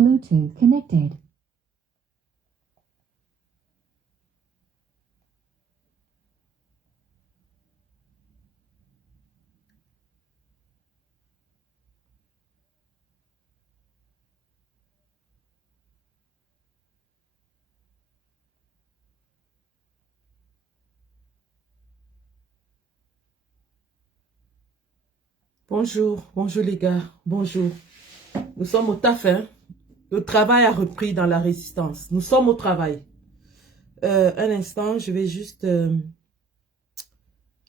Bluetooth connected. Bonjour les gars, bonjour. Nous sommes au taf, hein? Le travail a repris dans la résistance. Nous sommes au travail. Un instant, je vais juste...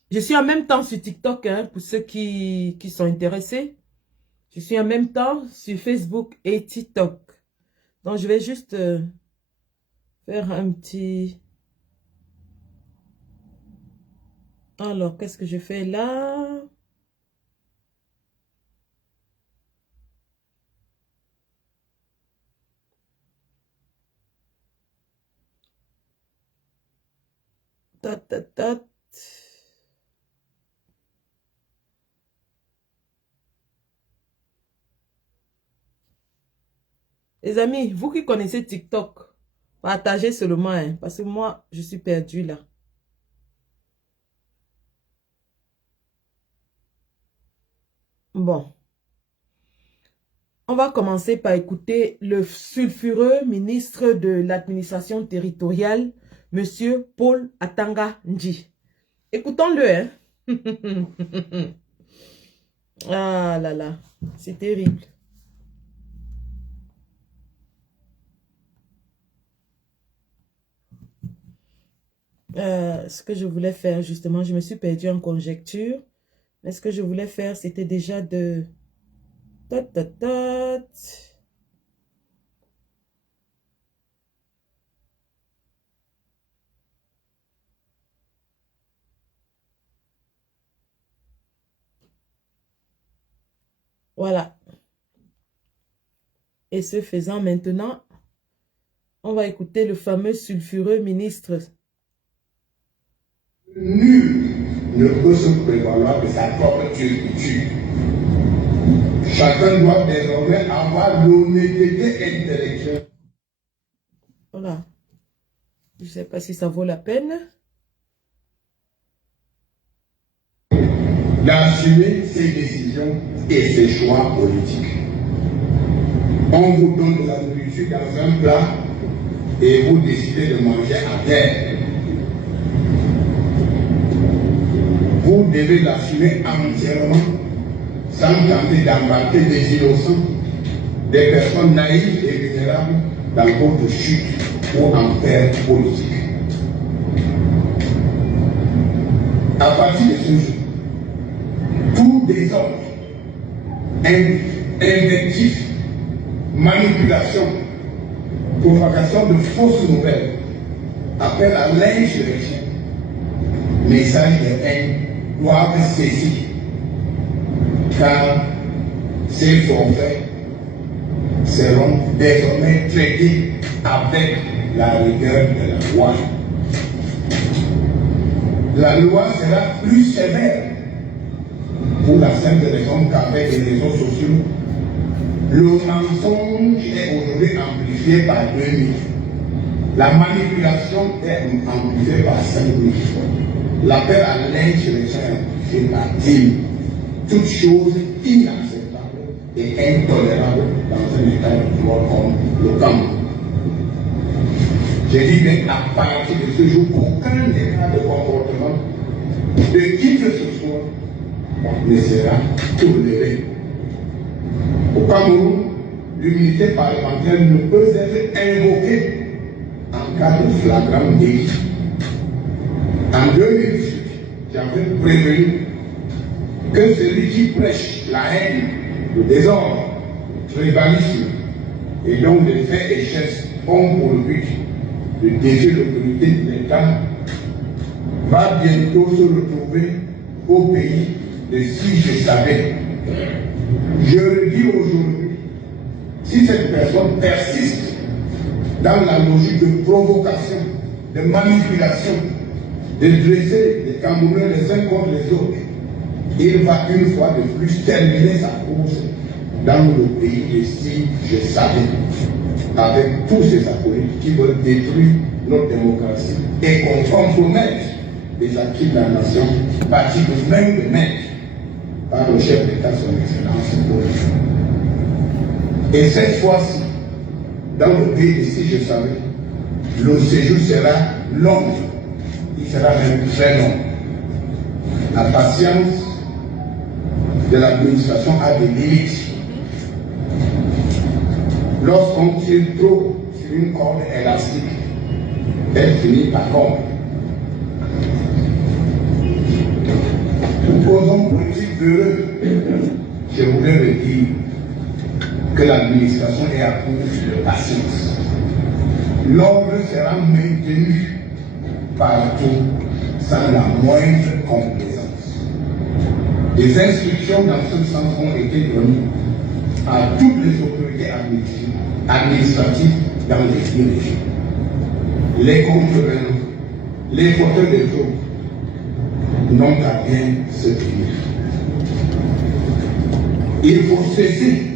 Je suis en même temps sur TikTok, hein, pour ceux qui sont intéressés. Je suis en même temps sur Facebook et TikTok. Donc, je vais juste faire un petit... Alors, qu'est-ce que je fais là? Tat, tat, tat. Les amis, vous qui connaissez TikTok, partagez seulement, hein, parce que moi, je suis perdue là. Bon. On va commencer par écouter le sulfureux ministre de l'administration territoriale, Monsieur Paul Atanga Nji. Écoutons-le, hein. Ah là là, c'est terrible. Ce que je voulais faire, justement, je me suis perdue en conjecture. Mais ce que je voulais faire, c'était déjà de... Tat, tat, tat. Voilà. Et ce faisant, maintenant, on va écouter le fameux sulfureux ministre. Nul ne peut se prévaloir de sa propre turpitude. Chacun doit désormais avoir l'honnêteté intellectuelle. Voilà. Je ne sais pas si ça vaut la peine. D'assumer ses décisions et ses choix politiques. On vous donne de la nourriture dans un plat et vous décidez de manger à terre. Vous devez l'assumer entièrement sans tenter d'embarquer des innocents, des personnes naïves et vulnérables dans votre chute ou enfer politique. À partir de ce jour, tout désordre, invectif, manipulation, propagation de fausses nouvelles, appel à l'insurrection, message de haine doivent cesser, car ces forfaits seront désormais traités avec la rigueur de la loi. La loi sera plus sévère pour la simple raison qu'avec les réseaux sociaux, le mensonge est aujourd'hui amplifié par 2000. La manipulation est amplifiée par 5000. L'appel à l'insurrection est amplifié par 10 000. Toute chose inacceptable et intolérable dans un état de droit comme le Cameroun. J'ai dit bien à partir de ce jour, aucun état de comportement de qui que ce soit ne sera toléré. Au Cameroun, l'unité parlementaire ne peut être invoquée en cas de flagrant délit. En 2018, j'avais prévenu que celui qui prêche la haine, le désordre, le tribalisme et donc les faits et gestes ont pour but de défier l'autorité de l'État va bientôt se retrouver au pays de si je savais. Je le dis aujourd'hui, si cette personne persiste dans la logique de provocation, de manipulation, de dresser les Camerounais les uns contre les autres, il va une fois de plus terminer sa course dans le pays de si je savais, avec tous ces acolytes qui veulent détruire notre démocratie et compromettre les acquis de la nation, partis de même de maître par le chef d'État, son Excellence Boris. Et cette fois-ci, dans le pays de si je savais, le séjour sera long, il sera même très long. La patience de l'administration a des limites. Lorsqu'on tire trop sur une corde élastique, elle finit par rompre. Aux hommes politiques heureux, je voudrais le dire que l'administration est à court de patience. L'ordre sera maintenu partout sans la moindre complaisance. Des instructions dans ce sens ont été données à toutes les autorités administratives dans les régions. Les contrevenants, les porteurs de troubles n'ont qu'à bien se tenir. Il faut cesser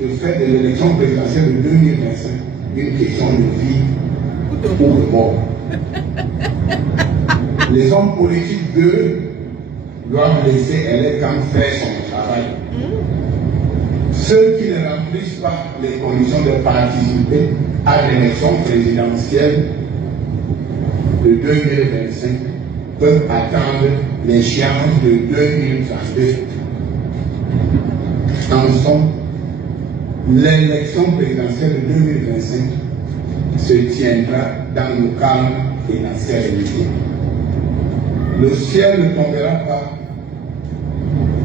de faire de l'élection présidentielle de 2025 une question de vie ou de mort. Les hommes politiques, eux, doivent laisser Elekan faire son travail. Ceux qui ne remplissent pas les conditions de participer à l'élection présidentielle de 2025 peuvent attendre l'échéance de 2032. En somme, l'élection présidentielle de 2025 se tiendra dans le calme et la sérénité. Le ciel ne tombera pas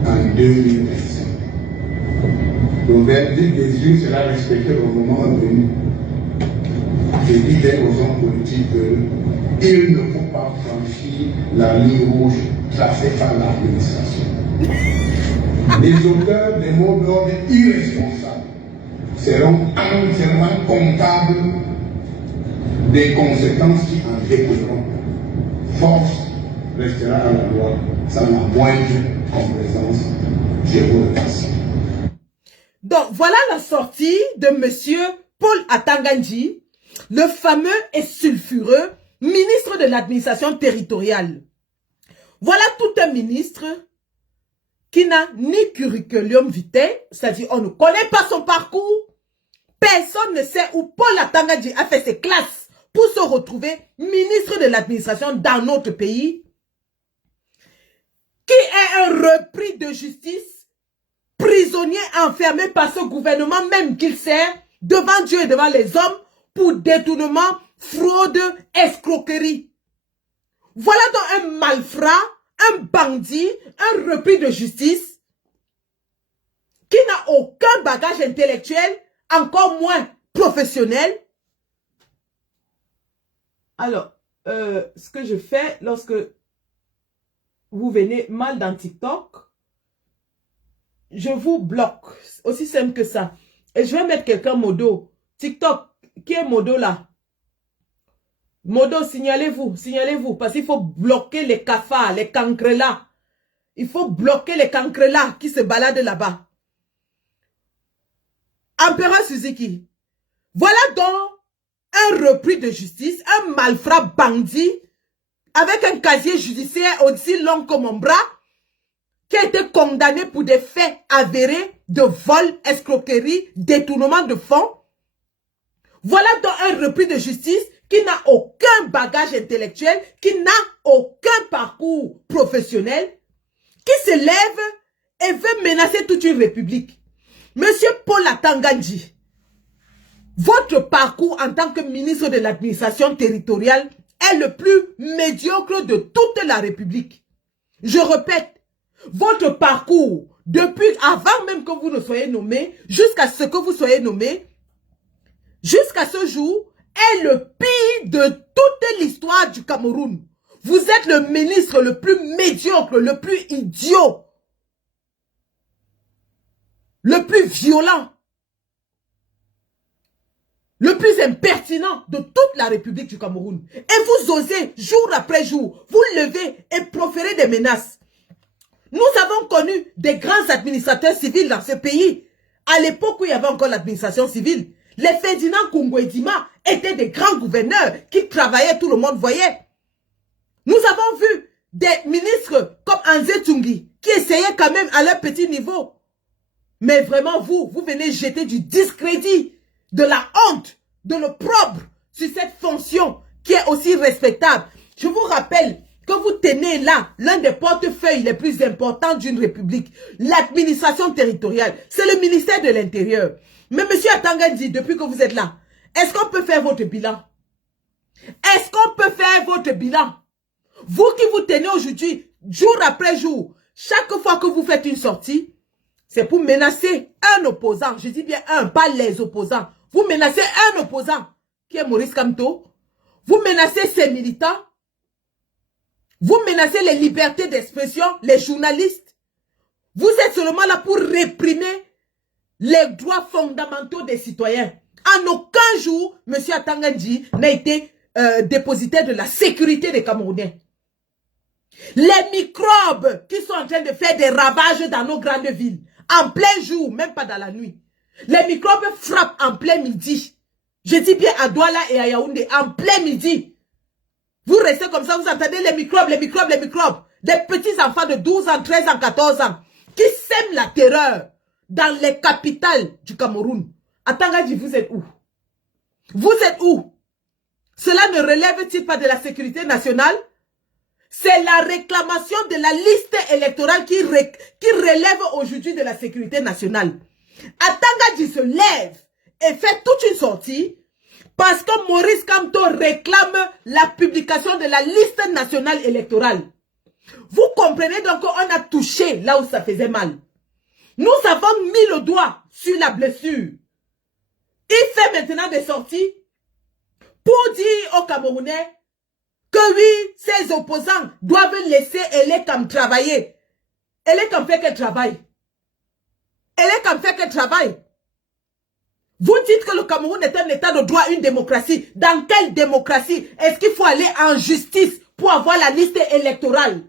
en 2025. Le verdict des yeux sera respecté au moment venu. Je dis aux hommes politiques qu'il ne faut pas franchir la ligne rouge tracée par l'administration. Les auteurs des mots d'ordre irresponsables seront entièrement comptables des conséquences qui en découleront. Force restera à la loi sans la moindre complaisance. Je vous remercie. Donc, voilà la sortie de monsieur Paul Atanga Nji, le fameux et sulfureux ministre de l'administration territoriale. Voilà tout un ministre qui n'a ni curriculum vitae, c'est-à-dire on ne connaît pas son parcours. Personne ne sait où Paul Atanga Nji a fait ses classes pour se retrouver ministre de l'administration dans notre pays, qui est un repris de justice, prisonnier enfermé par ce gouvernement même qu'il sert devant Dieu et devant les hommes pour détournement, fraude, escroquerie. Voilà donc un malfrat, un bandit, un repris de justice qui n'a aucun bagage intellectuel, encore moins professionnel. Alors, ce que je fais lorsque vous venez mal dans TikTok, je vous bloque. Aussi simple que ça. Et je vais mettre quelqu'un modo. TikTok, qui est modo là? Modo, signalez-vous, signalez-vous. Parce qu'il faut bloquer les cafards, les cancrelats. Il faut bloquer les cancrelats qui se baladent là-bas. Empereur Suzuki. Voilà donc un repris de justice, un malfrat bandit, avec un casier judiciaire aussi long que mon bras, qui a été condamné pour des faits avérés de vol, escroquerie, détournement de fonds. Voilà donc un repris de justice qui n'a aucun bagage intellectuel, qui n'a aucun parcours professionnel, qui se lève et veut menacer toute une république. Monsieur Paul Atanga Nji, votre parcours en tant que ministre de l'administration territoriale est le plus médiocre de toute la République. Je répète, votre parcours, depuis avant même que vous ne soyez nommé, jusqu'à ce que vous soyez nommé, jusqu'à ce jour, est le pire de toute l'histoire du Cameroun. Vous êtes le ministre le plus médiocre, le plus idiot, le plus violent, le plus impertinent de toute la République du Cameroun. Et vous osez, jour après jour, vous lever et proférer des menaces. Nous avons connu des grands administrateurs civils dans ce pays, À l'époque où il y avait encore l'administration civile, les Ferdinand Kungwedima étaient des grands gouverneurs qui travaillaient, tout le monde voyait. Nous avons vu des ministres comme Anze Tungi qui essayaient quand même à leur petit niveau. Mais vraiment, vous venez jeter du discrédit, de la honte, de l'opprobre sur cette fonction qui est aussi respectable. Je vous rappelle que vous tenez là l'un des portefeuilles les plus importants d'une république, l'administration territoriale. C'est le ministère de l'Intérieur. Mais M. Atanga dit, depuis que vous êtes là, est-ce qu'on peut faire votre bilan? Est-ce qu'on peut faire votre bilan? Vous qui vous tenez aujourd'hui, jour après jour, chaque fois que vous faites une sortie, c'est pour menacer un opposant. Je dis bien un, pas les opposants. Vous menacez un opposant, qui est Maurice Kamto. Vous menacez ses militants. Vous menacez les libertés d'expression, les journalistes. Vous êtes seulement là pour réprimer les droits fondamentaux des citoyens. En aucun jour, M. Atangandji n'a été dépositaire de la sécurité des Camerounais. Les microbes qui sont en train de faire des ravages dans nos grandes villes, en plein jour, même pas dans la nuit. Les microbes frappent en plein midi. Je dis bien à Douala et à Yaoundé, en plein midi. Vous restez comme ça, vous entendez les microbes, les microbes, les microbes. Des petits enfants de 12 ans, 13 ans, 14 ans, qui sèment la terreur dans les capitales du Cameroun. Atangandji, vous êtes où? Vous êtes où? Cela ne relève-t-il pas de la sécurité nationale? C'est la réclamation de la liste électorale qui relève aujourd'hui de la sécurité nationale. Atangandji se lève et fait toute une sortie parce que Maurice Kamto réclame la publication de la liste nationale électorale. Vous comprenez donc qu'on a touché là où ça faisait mal. Nous avons mis le doigt sur la blessure. Il fait maintenant des sorties pour dire aux Camerounais que oui, ces opposants doivent laisser Elekam travailler. Elekam fait quel travail? Elekam fait quel travail? Vous dites que le Cameroun est un état de droit, une démocratie. Dans quelle démocratie est-ce qu'il faut aller en justice pour avoir la liste électorale?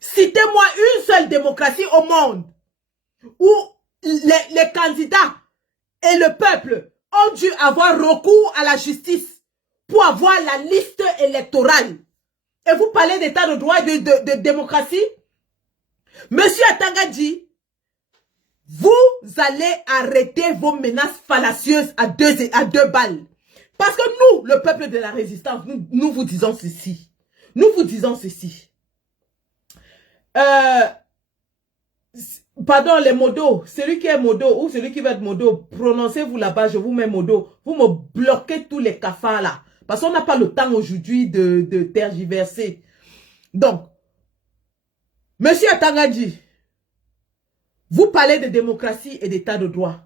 Citez-moi une seule démocratie au monde où les candidats et le peuple ont dû avoir recours à la justice pour avoir la liste électorale. Et vous parlez d'état de droit et de démocratie? Monsieur Atangandji, vous allez arrêter vos menaces fallacieuses à deux balles. Parce que nous, le peuple de la résistance, nous vous disons ceci. Nous vous disons ceci. Pardon, les modos. Celui qui est modo ou celui qui va être modo, prononcez-vous là-bas, je vous mets modo. Vous me bloquez tous les cafards là. Parce qu'on n'a pas le temps aujourd'hui de tergiverser. Donc, monsieur Atangandji, vous parlez de démocratie et d'état de droit.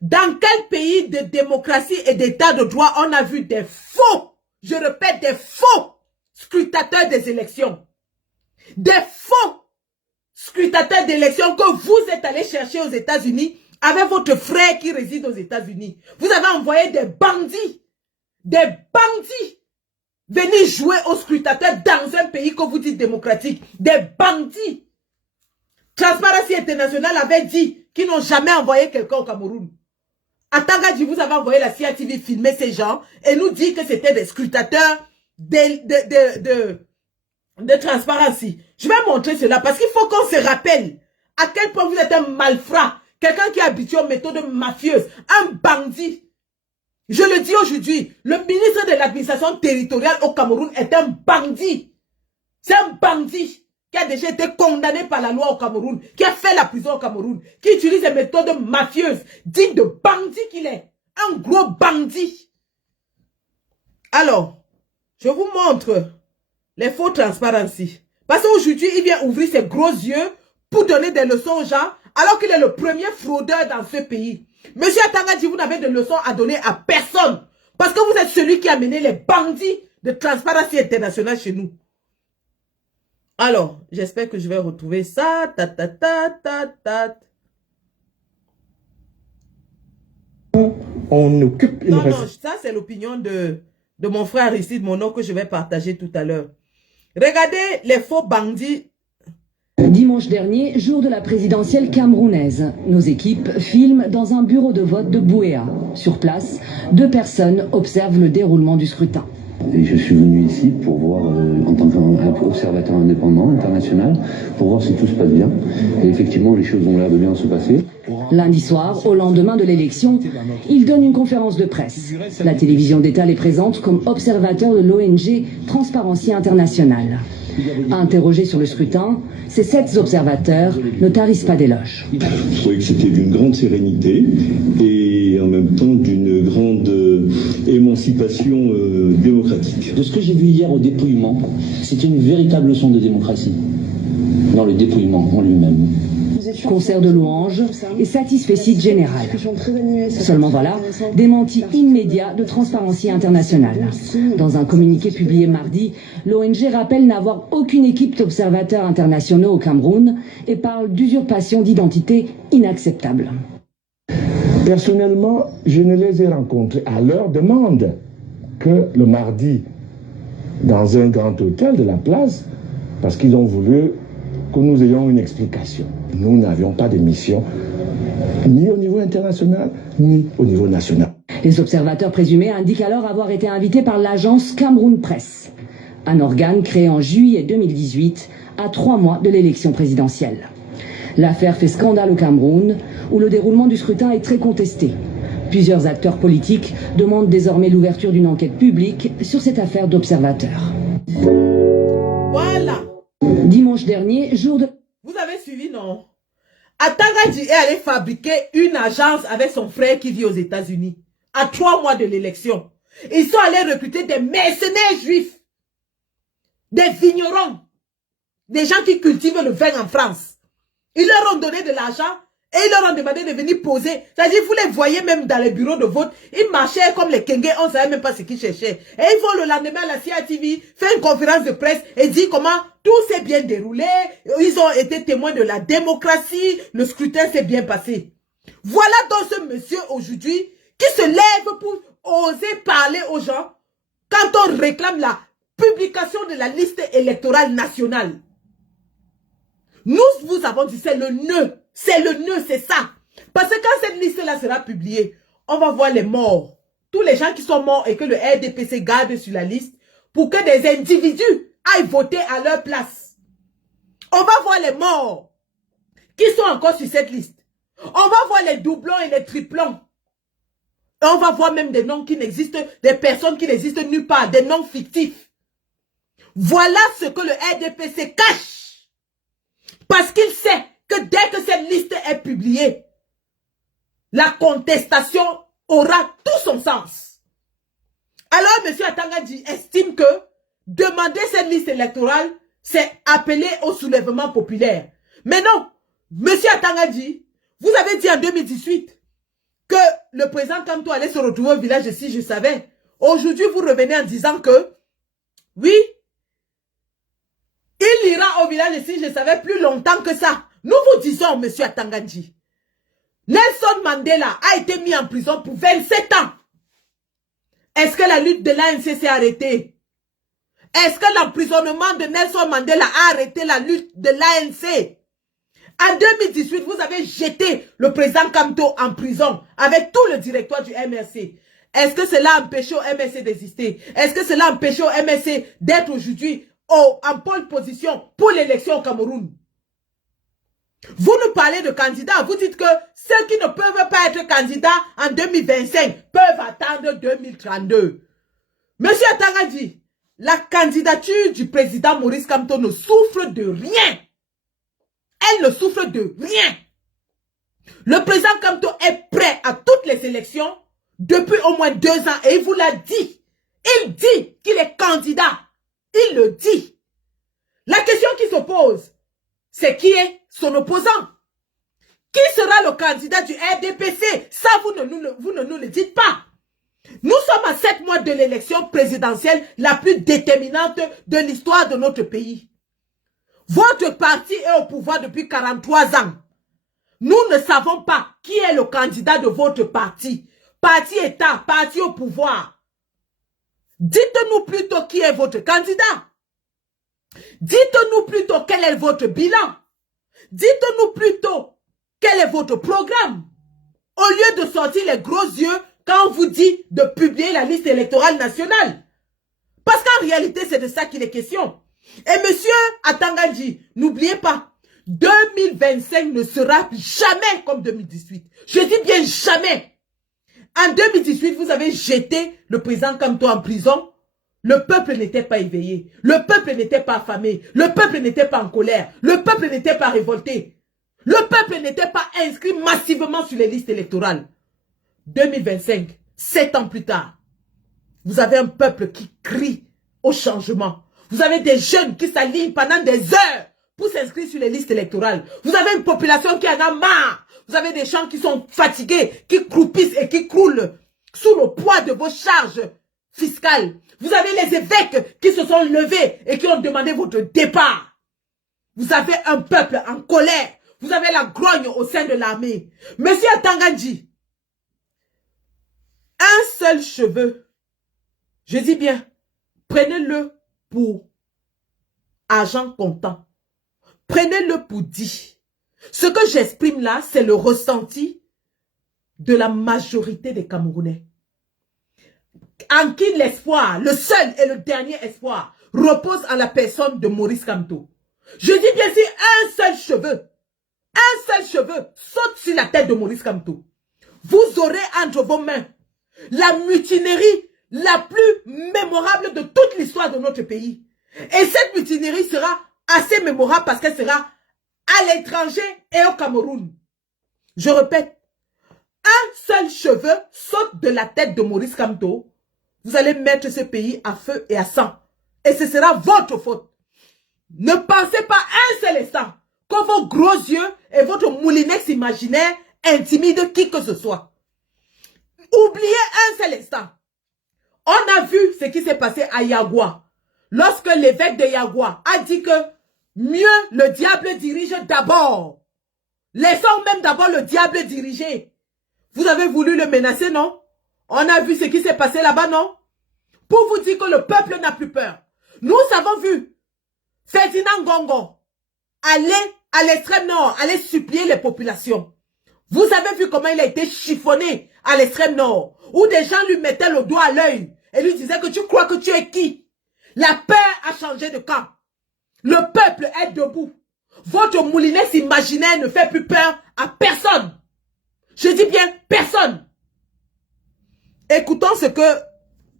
Dans quel pays de démocratie et d'état de droit on a vu des faux, je répète, des faux scrutateurs des élections? Des faux scrutateurs d'élections que vous êtes allés chercher aux États-Unis avec votre frère qui réside aux États-Unis. Vous avez envoyé des bandits venir jouer aux scrutateurs dans un pays que vous dites démocratique. Des bandits. Transparency International avait dit qu'ils n'ont jamais envoyé quelqu'un au Cameroun. Atangandji, vous avez envoyé la CITV filmer ces gens et nous dit que c'était des scrutateurs de Transparency. Je vais montrer cela parce qu'il faut qu'on se rappelle à quel point vous êtes un malfrat, quelqu'un qui est habitué aux méthodes mafieuses, un bandit. Je le dis aujourd'hui, le ministre de l'administration territoriale au Cameroun est un bandit. C'est un bandit qui a déjà été condamné par la loi au Cameroun, qui a fait la prison au Cameroun, qui utilise des méthodes mafieuses, digne de bandit qu'il est. Un gros bandit. Alors, je vous montre les faux Transparency. Parce qu'aujourd'hui, il vient ouvrir ses gros yeux pour donner des leçons aux gens, alors qu'il est le premier fraudeur dans ce pays. Monsieur Atangandji, vous n'avez de leçons à donner à personne. Parce que vous êtes celui qui a mené les bandits de Transparency International chez nous. Alors, j'espère que je vais retrouver ça. On occupe une Non, ça c'est l'opinion de mon frère Aristide Mono que je vais partager tout à l'heure. Regardez les faux bandits. Dimanche dernier, jour de la présidentielle camerounaise, nos équipes filment dans un bureau de vote de Bouéa. Sur place, 2 personnes observent le déroulement du scrutin. Et je suis venu ici pour voir, en tant qu'observateur indépendant, international, pour voir si tout se passe bien. Et effectivement, les choses ont l'air de bien se passer. Lundi soir, au lendemain de l'élection, il donne une conférence de presse. La télévision d'État les présente comme observateur de l'ONG Transparency International. Interrogés sur le scrutin, ces 7 observateurs ne tarissent pas d'éloges. Je trouvais que c'était d'une grande sérénité et en même temps d'une grande émancipation démocratique. De ce que j'ai vu hier au dépouillement, c'est une véritable leçon de démocratie, dans le dépouillement en lui-même. Concert de louanges et satisfecit général. Seulement voilà, démenti immédiat de Transparency International. Dans un communiqué publié mardi, l'ONG rappelle n'avoir aucune équipe d'observateurs internationaux au Cameroun et parle d'usurpation d'identité inacceptable. Personnellement, je ne les ai rencontrés à leur demande que le mardi dans un grand hôtel de la place parce qu'ils ont voulu que nous ayons une explication. Nous n'avions pas de mission ni au niveau international ni au niveau national. Les observateurs présumés indiquent alors avoir été invités par l'agence Cameroun Press, un organe créé en juillet 2018 à 3 mois de l'élection présidentielle. L'affaire fait scandale au Cameroun, où le déroulement du scrutin est très contesté. Plusieurs acteurs politiques demandent désormais l'ouverture d'une enquête publique sur cette affaire d'observateurs. Voilà. Dimanche dernier, jour de... Vous avez suivi, non? Atanga est allé fabriquer une agence avec son frère qui vit aux États-Unis. À 3 mois de l'élection. Ils sont allés recruter des mercenaires juifs. Des vignerons. Des gens qui cultivent le vin en France. Ils leur ont donné de l'argent et ils leur ont demandé de venir poser. C'est-à-dire, vous les voyez même dans les bureaux de vote. Ils marchaient comme les Kengé, on ne savait même pas ce qu'ils cherchaient. Et ils vont le lendemain à la CATV faire une conférence de presse et dire comment tout s'est bien déroulé. Ils ont été témoins de la démocratie. Le scrutin s'est bien passé. Voilà donc ce monsieur aujourd'hui qui se lève pour oser parler aux gens quand on réclame la publication de la liste électorale nationale. Nous vous avons dit, c'est le nœud. C'est le nœud, c'est ça. Parce que quand cette liste-là sera publiée, on va voir les morts. Tous les gens qui sont morts et que le RDPC garde sur la liste pour que des individus aillent voter à leur place. On va voir les morts qui sont encore sur cette liste. On va voir les doublons et les triplons. Et on va voir même des noms qui n'existent, des personnes qui n'existent nulle part, des noms fictifs. Voilà ce que le RDPC cache. Parce qu'il sait que dès que cette liste est publiée, la contestation aura tout son sens. Alors, M. Atanga estime que demander cette liste électorale, c'est appeler au soulèvement populaire. Mais non, M. Atanga vous avez dit en 2018 que le président Kamto allait se retrouver au village de Si Je Savais. Aujourd'hui, vous revenez en disant que, oui, il ira au village de Si Je Savais plus longtemps que ça. Nous vous disons, M. Atanga Nelson Mandela a été mis en prison pour 27 ans. Est-ce que la lutte de l'ANC s'est arrêtée? Est-ce que l'emprisonnement de Nelson Mandela a arrêté la lutte de l'ANC? En 2018, vous avez jeté le président Kamto en prison avec tout le directoire du MRC. Est-ce que cela a empêché au MRC d'exister? Est-ce que cela a empêché au MRC d'être aujourd'hui en pole position pour l'élection au Cameroun? Vous nous parlez de candidats, vous dites que ceux qui ne peuvent pas être candidats en 2025 peuvent attendre 2032. Monsieur Atanga la candidature du président Maurice Kamto ne souffre de rien. Elle ne souffre de rien. Le président Kamto est prêt à toutes les élections depuis au moins 2 ans et il vous l'a dit. Il dit qu'il est candidat. Il le dit. La question qui se pose, c'est qui est son opposant? Qui sera le candidat du RDPC? Ça, vous ne nous le dites pas. Nous sommes à 7 mois de l'élection présidentielle la plus déterminante de l'histoire de notre pays. Votre parti est au pouvoir depuis 43 ans. Nous ne savons pas qui est le candidat de votre parti. Parti État, parti au pouvoir. Dites-nous plutôt qui est votre candidat. Dites-nous plutôt quel est votre bilan. Dites-nous plutôt quel est votre programme. Au lieu de sortir les gros yeux quand on vous dit de publier la liste électorale nationale. Parce qu'en réalité, c'est de ça qu'il est question. Et monsieur Atangandji, n'oubliez pas, 2025 ne sera jamais comme 2018. Je dis bien jamais. En 2018, vous avez jeté le président Kamto en prison. Le peuple n'était pas éveillé. Le peuple n'était pas affamé. Le peuple n'était pas en colère. Le peuple n'était pas révolté. Le peuple n'était pas inscrit massivement sur les listes électorales. 2025, 7 ans plus tard, vous avez un peuple qui crie au changement. Vous avez des jeunes qui s'alignent pendant des heures pour s'inscrire sur les listes électorales. Vous avez une population qui en a marre. Vous avez des gens qui sont fatigués, qui croupissent et qui croulent sous le poids de vos charges fiscales. Vous avez les évêques qui se sont levés et qui ont demandé votre départ. Vous avez un peuple en colère. Vous avez la grogne au sein de l'armée. Monsieur Atangandji, un seul cheveu, je dis bien, prenez-le pour argent comptant. Prenez-le pour dit. Ce que j'exprime là, c'est le ressenti de la majorité des Camerounais. En qui l'espoir, le seul et le dernier espoir, repose en la personne de Maurice Kamto. Je dis bien si un seul cheveu saute sur la tête de Maurice Kamto, vous aurez entre vos mains la mutinerie la plus mémorable de toute l'histoire de notre pays. Et cette mutinerie sera assez mémorable parce qu'elle sera à l'étranger et au Cameroun. Je répète, un seul cheveu saute de la tête de Maurice Kamto, vous allez mettre ce pays à feu et à sang. Et ce sera votre faute. Ne pensez pas un seul instant que vos gros yeux et votre moulinex imaginaire intimident qui que ce soit. Oubliez un seul instant. On a vu ce qui s'est passé à Yagua. Lorsque l'évêque de Yagua a dit que mieux le diable dirige d'abord. Laissons même d'abord le diable diriger. Vous avez voulu le menacer, non? On a vu ce qui s'est passé là-bas, non? Pour vous dire que le peuple n'a plus peur. Nous avons vu Ferdinand Gongo aller à l'extrême nord, aller supplier les populations. Vous avez vu comment il a été chiffonné à l'extrême nord, où des gens lui mettaient le doigt à l'œil et lui disaient que tu crois que tu es qui? La peur a changé de camp. Le peuple est debout. Votre moulinex imaginaire ne fait plus peur à personne. Je dis bien personne. Écoutons ce que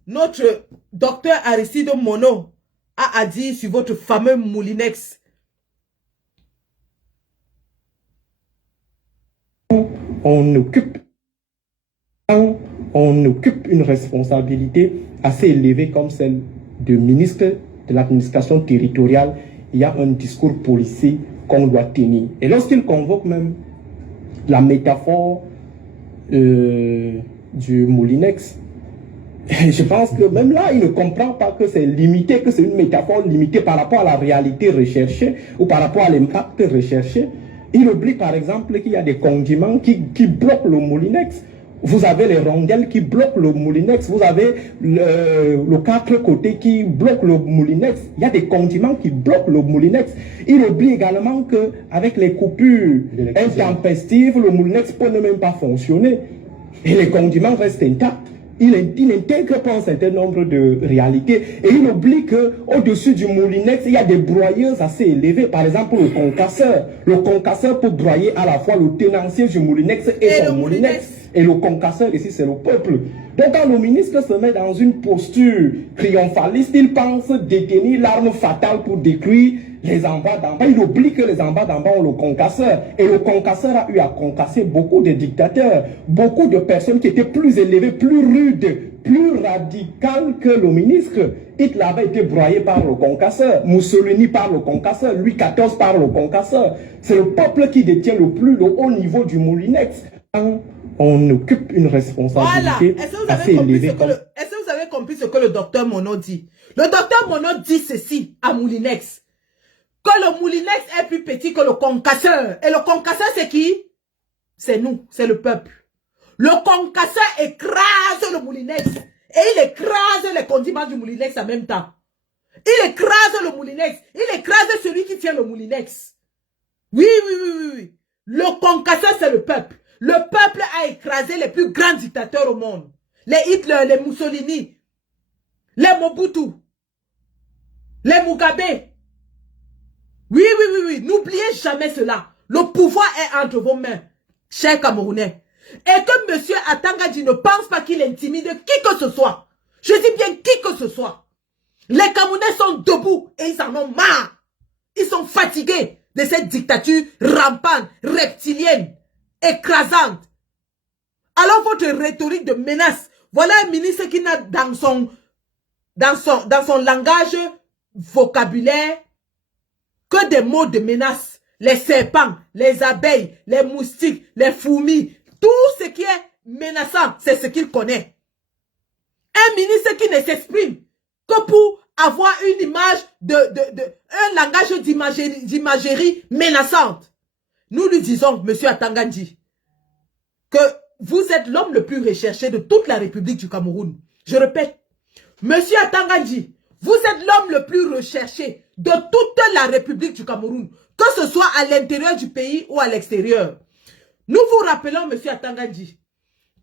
notre docteur Aristide Mono a dit sur votre fameux moulinex. On occupe une responsabilité assez élevée comme celle de ministre de l'administration territoriale, il y a un discours policier qu'on doit tenir. Et lorsqu'il convoque même la métaphore du moulinex, je pense que même là, il ne comprend pas que c'est limité, que c'est une métaphore limitée par rapport à la réalité recherchée ou par rapport à l'impact recherché. Il oublie par exemple qu'il y a des condiments qui bloquent le moulinex. Vous avez les rondelles qui bloquent le moulinex. Vous avez le quatre côtés qui bloquent le moulinex. Il y a des condiments qui bloquent le moulinex. Il oublie également qu'avec les coupures intempestives, le moulinex peut ne même pas fonctionner. Et les condiments restent intacts. Il n'intègre pas un certain nombre de réalités. Et il oublie qu'au-dessus du moulinex, il y a des broyeuses assez élevées. Par exemple, le concasseur. Le concasseur peut broyer à la fois le tenancier du moulinex et son moulinex. Et le concasseur ici, c'est le peuple. Donc quand le ministre se met dans une posture triomphaliste, il pense détenir l'arme fatale pour détruire les en bas d'en bas. Il oublie que les en bas d'en bas ont le concasseur. Et le concasseur a eu à concasser beaucoup de dictateurs, beaucoup de personnes qui étaient plus élevées, plus rudes, plus radicales que le ministre. Hitler avait été broyé par le concasseur, Mussolini par le concasseur, Louis XIV par le concasseur. C'est le peuple qui détient le haut niveau du moulinex. On occupe une responsabilité assez élevée. Est-ce que vous avez compris ce que le docteur Mono dit? Le docteur Mono dit ceci à Moulinex. Que le Moulinex est plus petit que le concasseur. Et le concasseur, c'est qui? C'est nous, c'est le peuple. Le concasseur écrase le Moulinex. Et il écrase les condiments du Moulinex en même temps. Il écrase le Moulinex. Il écrase celui qui tient le Moulinex. Oui, oui, oui, oui, oui. Le concasseur, c'est le peuple. Le peuple a écrasé les plus grands dictateurs au monde. Les Hitler, les Mussolini, les Mobutu, les Mugabe. Oui, oui, oui, oui. N'oubliez jamais cela. Le pouvoir est entre vos mains, chers Camerounais. Et que M. Atangandji ne pense pas qu'il intimide qui que ce soit. Je dis bien qui que ce soit. Les Camerounais sont debout et ils en ont marre. Ils sont fatigués de cette dictature rampante, reptilienne, écrasante. Alors votre rhétorique de menace, voilà un ministre qui n'a dans son langage vocabulaire que des mots de menace. Les serpents, les abeilles, les moustiques, les fourmis, tout ce qui est menaçant, c'est ce qu'il connaît. Un ministre qui ne s'exprime que pour avoir une image un langage d'imagerie menaçante. Nous lui disons, M. Atangandji, que vous êtes l'homme le plus recherché de toute la République du Cameroun. Je répète, M. Atangandji, vous êtes l'homme le plus recherché de toute la République du Cameroun, que ce soit à l'intérieur du pays ou à l'extérieur. Nous vous rappelons, M. Atangandji,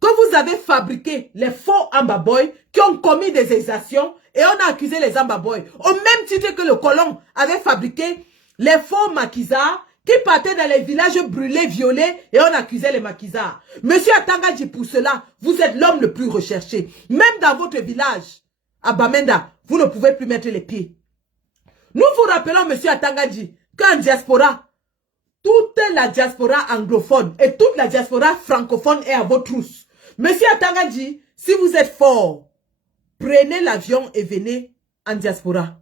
que vous avez fabriqué les faux Ambaboy qui ont commis des exactions et on a accusé les Ambaboy. Au même titre que le colon avait fabriqué les faux maquisards qui partaient dans les villages brûlés, violés et on accusait les maquisards. Monsieur Atangandji, pour cela, vous êtes l'homme le plus recherché. Même dans votre village, à Bamenda, vous ne pouvez plus mettre les pieds. Nous vous rappelons, Monsieur Atangandji, qu'en diaspora, toute la diaspora anglophone et toute la diaspora francophone est à vos trousses. Monsieur Atangandji, si vous êtes fort, prenez l'avion et venez en diaspora.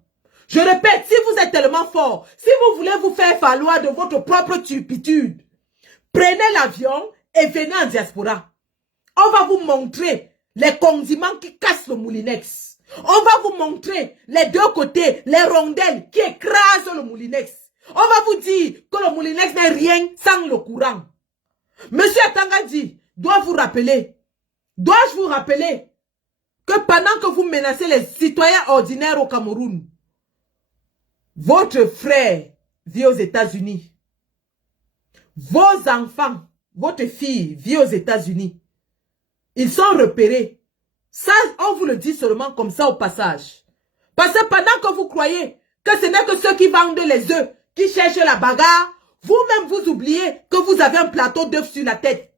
Je répète, si vous êtes tellement fort, si vous voulez vous faire valoir de votre propre turpitude, prenez l'avion et venez en diaspora. On va vous montrer les condiments qui cassent le moulinex. On va vous montrer les deux côtés, les rondelles qui écrasent le moulinex. On va vous dire que le moulinex n'est rien sans le courant. Monsieur Atangandji, dois-je vous rappeler que pendant que vous menacez les citoyens ordinaires au Cameroun, votre frère vit aux États-Unis. Vos enfants, votre fille vit aux États-Unis. Ils sont repérés. Ça, on vous le dit seulement comme ça au passage. Parce que pendant que vous croyez que ce n'est que ceux qui vendent les œufs qui cherchent la bagarre, vous-même vous oubliez que vous avez un plateau d'œufs sur la tête.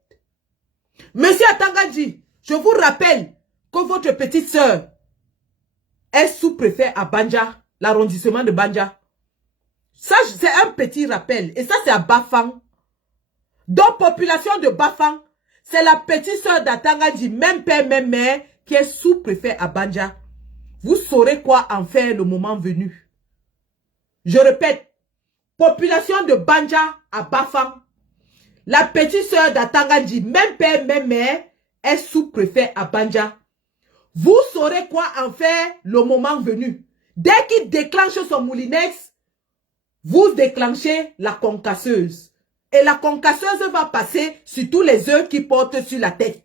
Monsieur Atangandji, je vous rappelle que votre petite sœur est sous-préfet à Banja, l'arrondissement de Banja. Ça, c'est un petit rappel. Et ça, c'est à Bafang. Donc, population de Bafang, c'est la petite sœur d'Atangandji, même père, même mère, qui est sous-préfet à Banja. Vous saurez quoi en faire le moment venu. Je répète, population de Banja à Bafang, la petite sœur d'Atangandji, même père, même mère, est sous-préfet à Banja. Vous saurez quoi en faire le moment venu. Dès qu'il déclenche son moulinex, vous déclenchez la concasseuse. Et la concasseuse va passer sur tous les œufs qui portent sur la tête.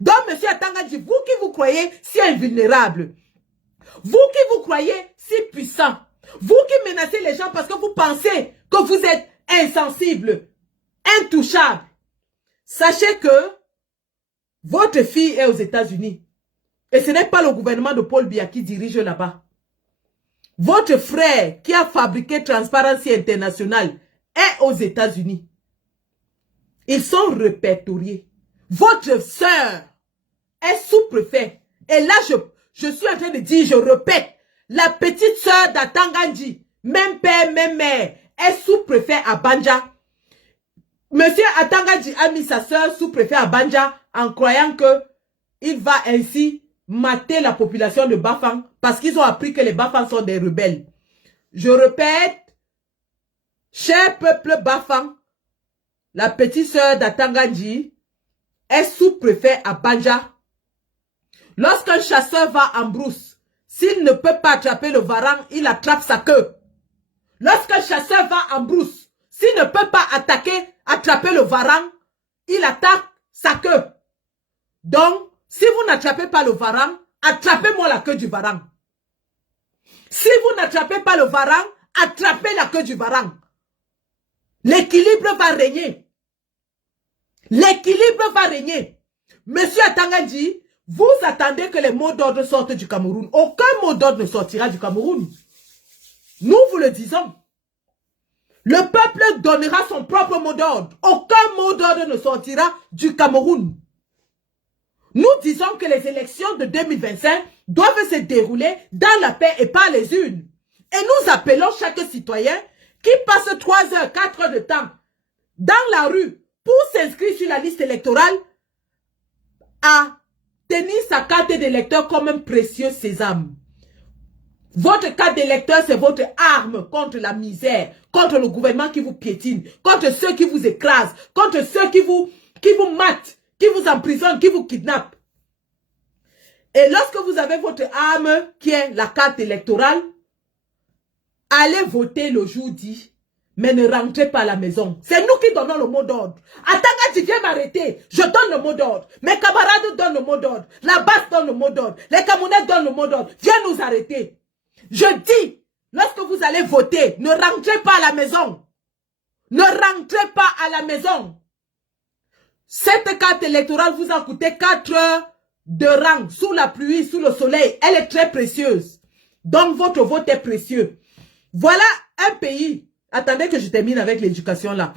Donc, monsieur Atangandji, vous qui vous croyez si invulnérable, vous qui vous croyez si puissant, vous qui menacez les gens parce que vous pensez que vous êtes insensible, intouchable, sachez que votre fille est aux États-Unis. Et ce n'est pas le gouvernement de Paul Biya qui dirige là-bas. Votre frère qui a fabriqué Transparency International est aux États-Unis. Ils sont répertoriés. Votre sœur est sous-préfet. Et là, je suis en train de dire, je répète, la petite sœur d'Atangandji, même père, même mère, est sous-préfet à Banja. Monsieur Atangandji a mis sa sœur sous-préfet à Banja en croyant que il va ainsi mater la population de Bafang parce qu'ils ont appris que les Bafang sont des rebelles. Je répète, cher peuple Bafang, la petite sœur d'Atangandji est sous-préfet à Banja. Lorsqu'un chasseur va en brousse, s'il ne peut pas attraper le varan, il attrape sa queue. Lorsqu'un chasseur va en brousse, s'il ne peut pas attraper le varan, il attaque sa queue. Donc, si vous n'attrapez pas le varan, attrapez-moi la queue du varan. Si vous n'attrapez pas le varan, attrapez la queue du varan. L'équilibre va régner. L'équilibre va régner. Monsieur Atanga dit, vous attendez que les mots d'ordre sortent du Cameroun. Aucun mot d'ordre ne sortira du Cameroun. Nous vous le disons. Le peuple donnera son propre mot d'ordre. Aucun mot d'ordre ne sortira du Cameroun. Nous disons que les élections de 2025 doivent se dérouler dans la paix et pas les unes. Et nous appelons chaque citoyen qui passe 3 heures, 4 heures de temps dans la rue pour s'inscrire sur la liste électorale à tenir sa carte d'électeur comme un précieux sésame. Votre carte d'électeur, c'est votre arme contre la misère, contre le gouvernement qui vous piétine, contre ceux qui vous écrasent, contre ceux qui vous matent, qui vous emprisonnent, qui vous kidnappent. Et lorsque vous avez votre arme, qui est la carte électorale, allez voter le jour dit, mais ne rentrez pas à la maison. C'est nous qui donnons le mot d'ordre. Atanga, tu viens m'arrêter. Je donne le mot d'ordre. Mes camarades donnent le mot d'ordre. La base donne le mot d'ordre. Les Camerounais donnent le mot d'ordre. Viens nous arrêter. Je dis, lorsque vous allez voter, ne rentrez pas à la maison. Ne rentrez pas à la maison. Cette carte électorale vous a coûté 4 heures de rang, sous la pluie, sous le soleil. Elle est très précieuse. Donc votre vote est précieux. Voilà un pays. Attendez que je termine avec l'éducation là.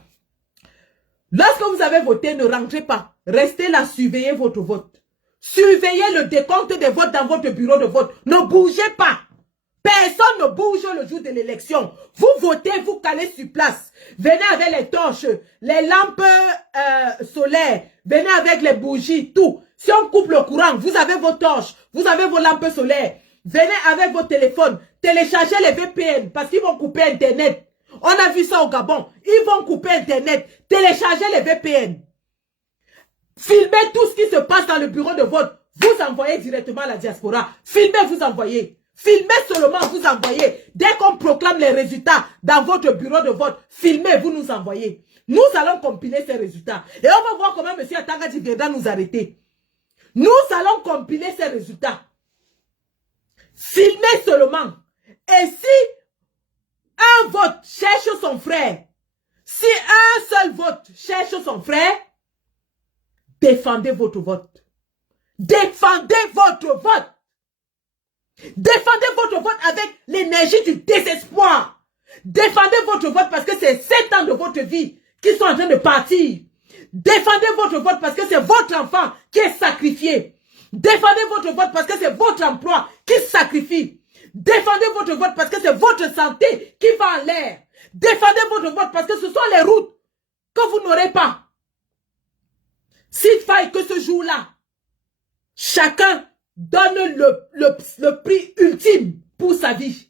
Lorsque vous avez voté, ne rentrez pas. Restez là, surveillez votre vote. Surveillez le décompte des votes dans votre bureau de vote. Ne bougez pas. Personne ne bouge le jour de l'élection. Vous votez, vous calez sur place. Venez avec les torches, les lampes solaires. Venez avec les bougies, tout. Si on coupe le courant, vous avez vos torches, vous avez vos lampes solaires. Venez avec vos téléphones. Téléchargez les VPN parce qu'ils vont couper Internet. On a vu ça au Gabon. Ils vont couper Internet. Téléchargez les VPN. Filmez tout ce qui se passe dans le bureau de vote. Vous envoyez directement à la diaspora. Filmez, vous envoyez. Filmez seulement, vous envoyez. Dès qu'on proclame les résultats dans votre bureau de vote, filmez, vous nous envoyez. Nous allons compiler ces résultats. Et on va voir comment M. Atanga viendra nous arrêter. Nous allons compiler ces résultats. Filmez seulement. Et si un vote cherche son frère, si un seul vote cherche son frère, défendez votre vote. Défendez votre vote. Défendez votre vote avec l'énergie du désespoir. Défendez votre vote parce que c'est 7 ans de votre vie qui sont en train de partir. Défendez votre vote parce que c'est votre enfant qui est sacrifié. Défendez votre vote parce que c'est votre emploi qui se sacrifie. Défendez votre vote parce que c'est votre santé qui va en l'air. Défendez votre vote parce que ce sont les routes que vous n'aurez pas. S'il faille que ce jour-là, chacun donne le prix ultime pour sa vie,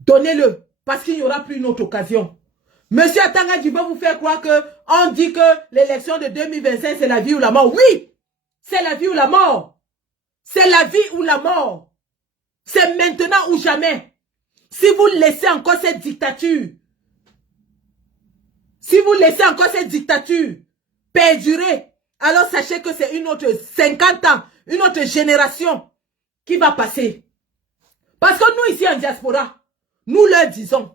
donnez-le parce qu'il n'y aura plus une autre occasion. Monsieur Atanga, je veux vous faire croire que on dit que l'élection de 2025 c'est la vie ou la mort. Oui, c'est la vie ou la mort. C'est la vie ou la mort. C'est maintenant ou jamais. Si vous laissez encore cette dictature, perdurer, alors sachez que c'est une autre 50 ans, une autre génération qui va passer. Parce que nous ici en diaspora, nous leur disons,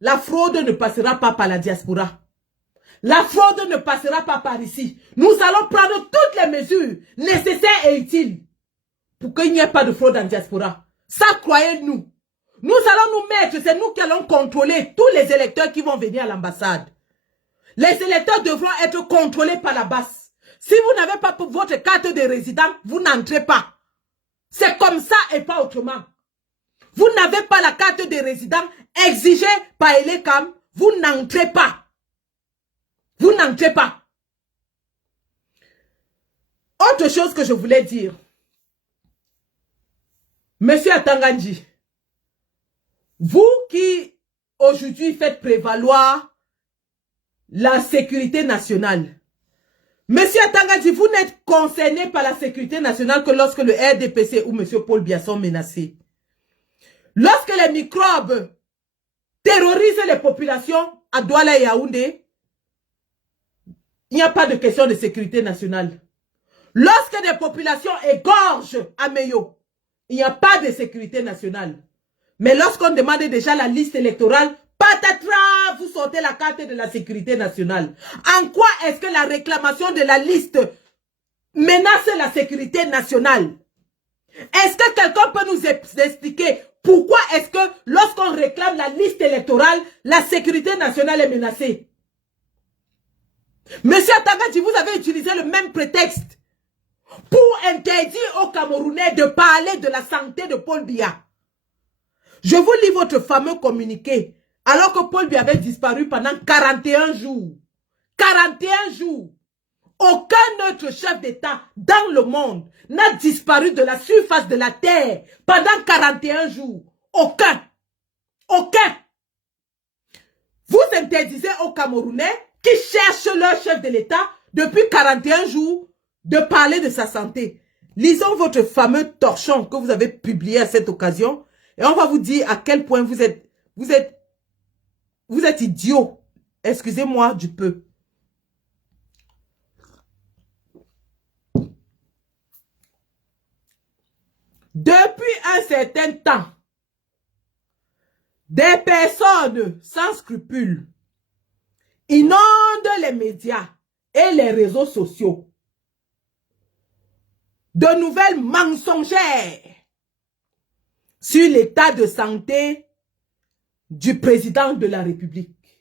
la fraude ne passera pas par la diaspora. La fraude ne passera pas par ici. Nous allons prendre toutes les mesures nécessaires et utiles pour qu'il n'y ait pas de fraude en diaspora. Ça, croyez-nous. Nous allons nous mettre, c'est nous qui allons contrôler tous les électeurs qui vont venir à l'ambassade. Les électeurs devront être contrôlés par la base. Si vous n'avez pas votre carte de résident, vous n'entrez pas. C'est comme ça et pas autrement. Vous n'avez pas la carte de résident exigée par Elecam, vous n'entrez pas. Vous n'entrez pas. Autre chose que je voulais dire. Monsieur Atangandji, vous qui aujourd'hui faites prévaloir la sécurité nationale, Monsieur Atangandji, vous n'êtes concerné par la sécurité nationale que lorsque le RDPC ou Monsieur Paul Biya sont menacés. Lorsque les microbes terrorisent les populations à Douala et Yaoundé, il n'y a pas de question de sécurité nationale. Lorsque des populations égorgent à Meyo, il n'y a pas de sécurité nationale. Mais lorsqu'on demande déjà la liste électorale, pas Patatras, vous sortez la carte de la sécurité nationale. En quoi est-ce que la réclamation de la liste menace la sécurité nationale? Est-ce que quelqu'un peut nous expliquer pourquoi est-ce que lorsqu'on réclame la liste électorale, la sécurité nationale est menacée? Monsieur Atangadji, vous avez utilisé le même prétexte pour interdire aux Camerounais de parler de la santé de Paul Biya. Je vous lis votre fameux communiqué, alors que Paul Biya avait disparu pendant 41 jours. 41 jours. Aucun autre chef d'État dans le monde n'a disparu de la surface de la terre pendant 41 jours. Aucun. Aucun. Vous interdisez aux Camerounais qui cherchent leur chef de l'État depuis 41 jours de parler de sa santé. Lisons votre fameux torchon que vous avez publié à cette occasion et on va vous dire à quel point vous êtes idiot. Excusez-moi du peu. Depuis un certain temps, des personnes sans scrupules inondent les médias et les réseaux sociaux de nouvelles mensongères sur l'état de santé du président de la République.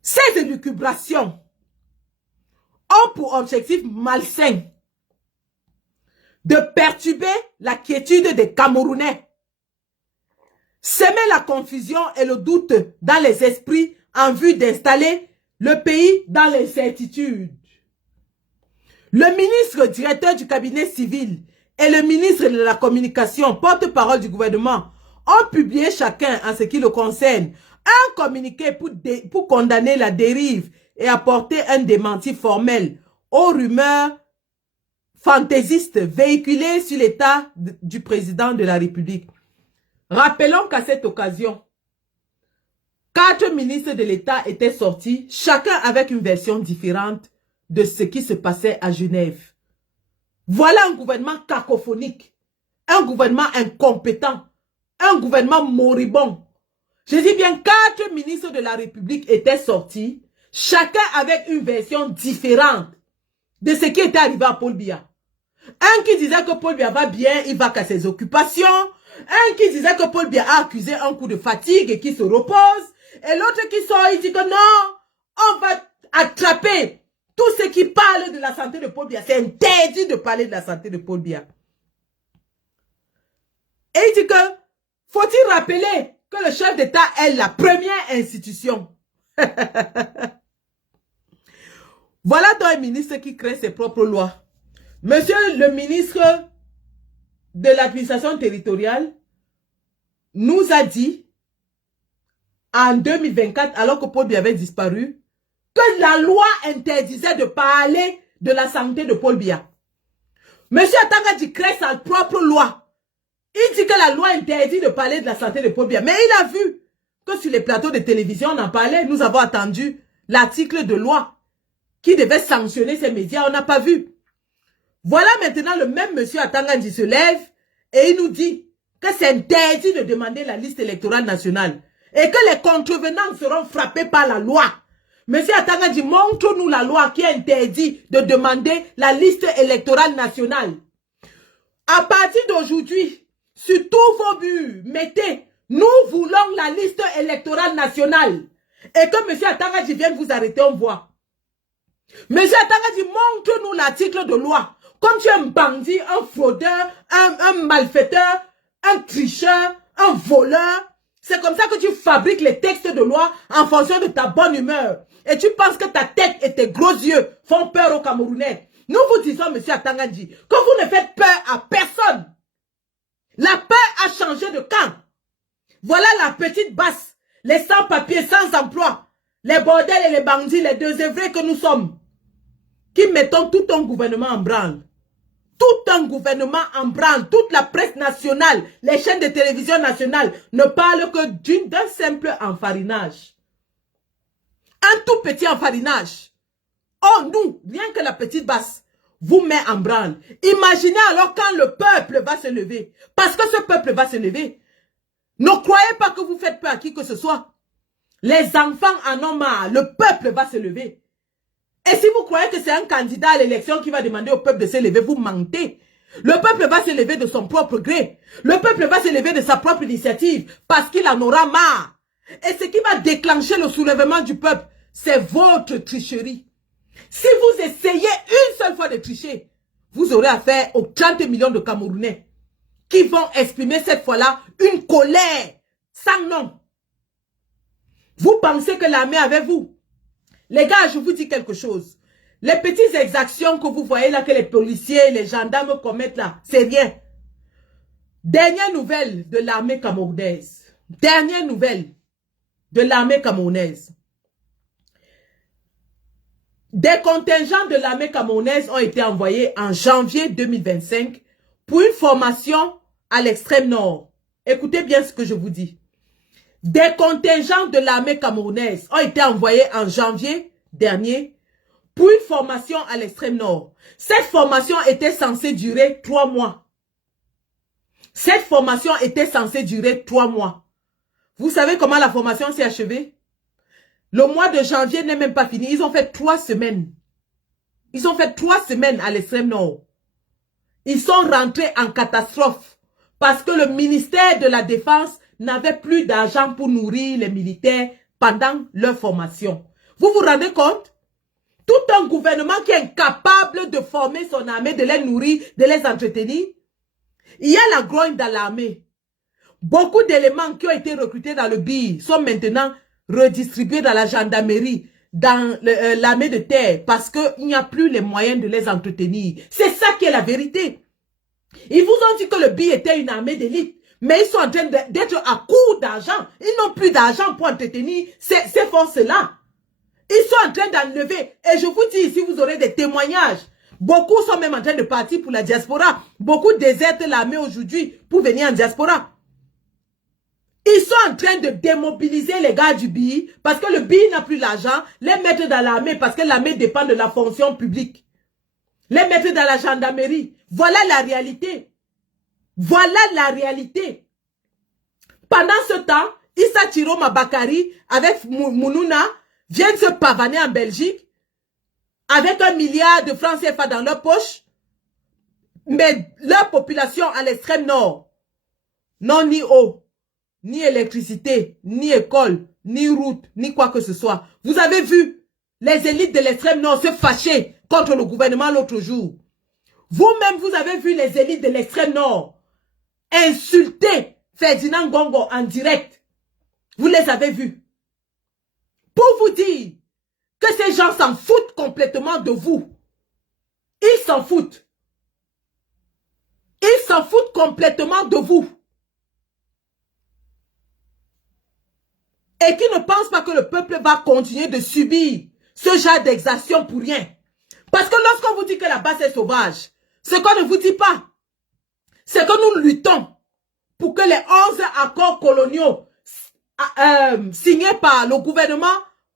Ces élucubrations ont pour objectif malsain de perturber la quiétude des Camerounais, semer la confusion et le doute dans les esprits en vue d'installer le pays dans l'incertitude. Le ministre directeur du cabinet civil et le ministre de la communication, porte-parole du gouvernement, ont publié chacun, en ce qui le concerne, un communiqué pour condamner la dérive et apporter un démenti formel aux rumeurs fantaisistes véhiculées sur l'état du président de la République. Rappelons qu'à cette occasion, 4 ministres de l'État étaient sortis, chacun avec une version différente de ce qui se passait à Genève. Voilà un gouvernement cacophonique, un gouvernement incompétent, un gouvernement moribond. Je dis bien 4 ministres de la République étaient sortis, chacun avec une version différente de ce qui était arrivé à Paul Biya. Un qui disait que Paul Biya va bien, il va qu'à ses occupations. Un qui disait que Paul Biya a accusé un coup de fatigue et qui se repose. Et l'autre qui sort, il dit que non, on va attraper tous ceux qui parlent de la santé de Paul Biya. C'est interdit de parler de la santé de Paul Biya. Et il dit que, faut-il rappeler que le chef d'État est la première institution. Voilà donc un ministre qui crée ses propres lois. Monsieur le ministre de l'administration territoriale nous a dit en 2024, alors que Paul Biya avait disparu, que la loi interdisait de parler de la santé de Paul Biya. Monsieur Atangadji crée sa propre loi. Il dit que la loi interdit de parler de la santé de Paul Biya. Mais il a vu que sur les plateaux de télévision, on en parlait. Nous avons attendu l'article de loi qui devait sanctionner ces médias. On n'a pas vu. Voilà maintenant le même monsieur Atangadji se lève et il nous dit que c'est interdit de demander la liste électorale nationale et que les contrevenants seront frappés par la loi. Monsieur Atangadji, montre-nous la loi qui interdit de demander la liste électorale nationale. À partir d'aujourd'hui, sur tous vos buts, mettez « Nous voulons la liste électorale nationale » et que monsieur Atangadji vienne vous arrêter, on voit. Monsieur Atangadji, montre-nous l'article de loi. Comme tu es un bandit, un fraudeur, un malfaiteur, un tricheur, un voleur, c'est comme ça que tu fabriques les textes de loi en fonction de ta bonne humeur. Et tu penses que ta tête et tes gros yeux font peur aux Camerounais. Nous vous disons, monsieur Atangadji, que vous ne faites peur à personne. La peur a changé de camp. Voilà la petite basse, les sans-papiers, sans emploi, les bordels et les bandits, les désœuvrés que nous sommes, qui mettons tout un gouvernement en branle. Tout un gouvernement en branle, toute la presse nationale, les chaînes de télévision nationales ne parlent que d'un simple enfarinage. Un tout petit enfarinage. Oh, nous, rien que la petite basse, vous met en branle. Imaginez alors quand le peuple va se lever. Parce que ce peuple va se lever. Ne croyez pas que vous faites peur à qui que ce soit. Les enfants en ont marre. Le peuple va se lever. Et si vous croyez que c'est un candidat à l'élection qui va demander au peuple de se lever, vous mentez. Le peuple va se lever de son propre gré. Le peuple va se lever de sa propre initiative parce qu'il en aura marre. Et ce qui va déclencher le soulèvement du peuple, c'est votre tricherie. Si vous essayez une seule fois de tricher, vous aurez affaire aux 30 millions de Camerounais qui vont exprimer cette fois-là une colère sans nom. Vous pensez que l'armée avec vous? Les gars, je vous dis quelque chose. Les petites exactions que vous voyez là, que les policiers, les gendarmes commettent là, c'est rien. Dernière nouvelle de l'armée camerounaise. Dernière nouvelle de l'armée camerounaise. Des contingents de l'armée camerounaise ont été envoyés en janvier 2025 pour une formation à l'extrême nord. Écoutez bien ce que je vous dis. Des contingents de l'armée camerounaise ont été envoyés en janvier dernier pour une formation à l'extrême nord. Cette formation était censée durer 3 mois. Cette formation était censée durer 3 mois. Vous savez comment la formation s'est achevée? Le mois de janvier n'est même pas fini. Ils ont fait 3 semaines. Ils ont fait 3 semaines à l'extrême nord. Ils sont rentrés en catastrophe parce que le ministère de la Défense n'avait plus d'argent pour nourrir les militaires pendant leur formation. Vous vous rendez compte? Tout un gouvernement qui est incapable de former son armée, de les nourrir, de les entretenir. Il y a la grogne dans l'armée. Beaucoup d'éléments qui ont été recrutés dans le BI sont maintenant redistribués dans la gendarmerie, dans l'armée de terre, parce qu'il n'y a plus les moyens de les entretenir. C'est ça qui est la vérité. Ils vous ont dit que le BI était une armée d'élite, mais ils sont en train d'être à court d'argent. Ils n'ont plus d'argent pour entretenir ces forces-là. Ils sont en train d'enlever. Et je vous dis ici, vous aurez des témoignages. Beaucoup sont même en train de partir pour la diaspora. Beaucoup désertent l'armée aujourd'hui pour venir en diaspora. Ils sont en train de démobiliser les gars du BI parce que le BI n'a plus l'argent. Les mettre dans l'armée parce que l'armée dépend de la fonction publique. Les mettre dans la gendarmerie. Voilà la réalité. Voilà la réalité. Pendant ce temps, Issa Tiroma Bakari avec Mounouna viennent se pavaner en Belgique avec 1 milliard de francs CFA dans leur poche, mais leur population à l'extrême nord n'ont ni eau, ni électricité, ni école, ni route, ni quoi que ce soit. Vous avez vu les élites de l'extrême nord se fâcher contre le gouvernement l'autre jour. Vous-même, vous avez vu les élites de l'extrême nord insulter Ferdinand Gongo en direct. Vous les avez vus. Pour vous dire que ces gens s'en foutent complètement de vous. Ils s'en foutent. Ils s'en foutent complètement de vous. Et qui ne pensent pas que le peuple va continuer de subir ce genre d'exaction pour rien. Parce que lorsqu'on vous dit que la base est sauvage, ce qu'on ne vous dit pas, c'est que nous luttons pour que les 11 accords coloniaux signés par le gouvernement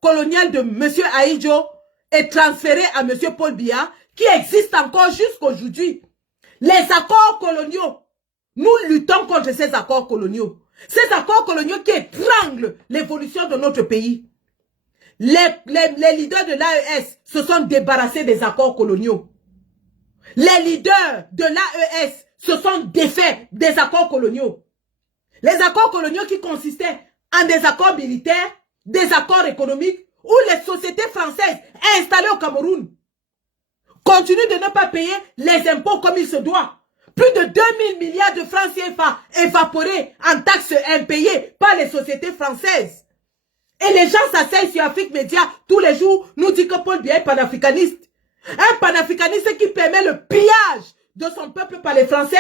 colonial de M. Ahidjo et transférés à M. Paul Biya, qui existent encore jusqu'aujourd'hui. Les accords coloniaux, nous luttons contre ces accords coloniaux. Ces accords coloniaux qui étranglent l'évolution de notre pays. Les leaders de l'AES se sont débarrassés des accords coloniaux. Les leaders de l'AES se sont défaits des accords coloniaux. Les accords coloniaux qui consistaient en des accords militaires, des accords économiques, où les sociétés françaises installées au Cameroun continuent de ne pas payer les impôts comme il se doit. Plus de 2000 milliards de francs CFA évaporés en taxes impayées par les sociétés françaises. Et les gens s'asseyent sur Afrique Média tous les jours, nous disent que Paul Biya est panafricaniste. Un panafricaniste qui permet le pillage de son peuple par les Français.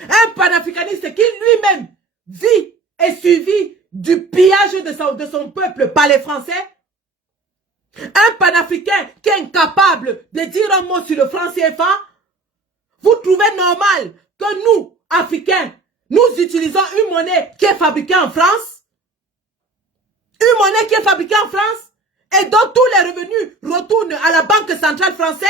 Un panafricaniste qui lui-même vit et suivi du pillage de son peuple par les Français. Un panafricain qui est incapable de dire un mot sur le franc CFA. Vous trouvez normal que nous, Africains, nous utilisons une monnaie qui est fabriquée en France? Une monnaie qui est fabriquée en France et dont tous les revenus retournent à la Banque centrale française?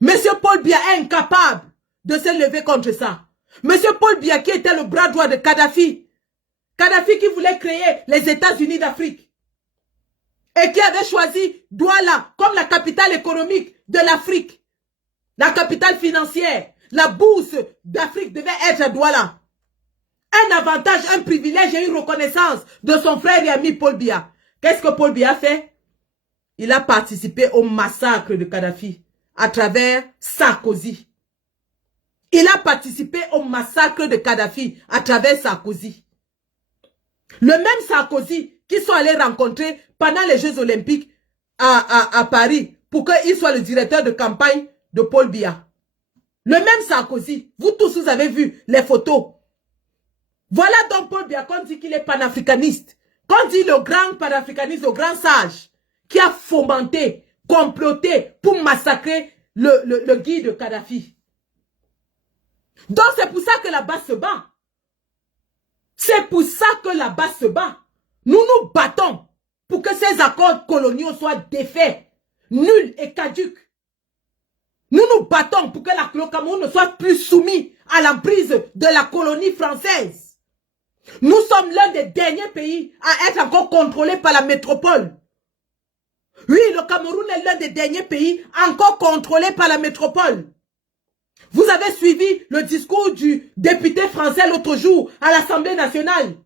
Monsieur Paul Biya est incapable de se lever contre ça. Monsieur Paul Biya qui était le bras droit de Kadhafi. Kadhafi qui voulait créer les États-Unis d'Afrique. Et qui avait choisi Douala comme la capitale économique de l'Afrique. La capitale financière. La bourse d'Afrique devait être à Douala. Un avantage, un privilège et une reconnaissance de son frère et ami Paul Biya. Qu'est-ce que Paul Biya a fait? Il a participé au massacre de Kadhafi à travers Sarkozy. Il a participé au massacre de Kadhafi à travers Sarkozy. Le même Sarkozy qui sont allés rencontrer pendant les Jeux Olympiques à Paris pour qu'il soit le directeur de campagne de Paul Biya. Le même Sarkozy, vous tous vous avez vu les photos. Voilà donc Paul Biya qu'on dit qu'il est panafricaniste. Qu'on dit le grand panafricaniste, le grand sage qui a fomenté, comploté pour massacrer le guide de Kadhafi. Donc c'est pour ça que la base se bat. C'est pour ça que la base se bat. Nous nous battons pour que ces accords coloniaux soient défaits, nuls et caducs. Nous nous battons pour que le Cameroun ne soit plus soumis à l'emprise de la colonie française. Nous sommes l'un des derniers pays à être encore contrôlés par la métropole. Oui, le Cameroun est l'un des derniers pays encore contrôlés par la métropole. Vous avez suivi le discours du député français l'autre jour à l'Assemblée nationale.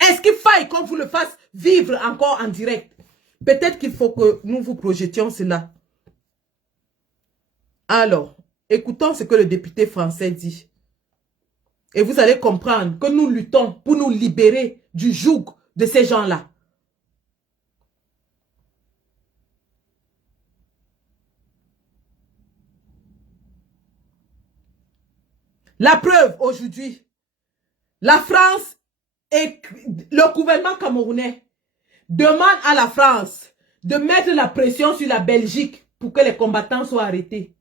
Est-ce qu'il faille qu'on vous le fasse vivre encore en direct? Peut-être qu'il faut que nous vous projetions cela. Alors, écoutons ce que le député français dit. Et vous allez comprendre que nous luttons pour nous libérer du joug de ces gens-là. La preuve aujourd'hui, la France et le gouvernement camerounais demande à la France de mettre la pression sur la Belgique pour que les combattants soient arrêtés.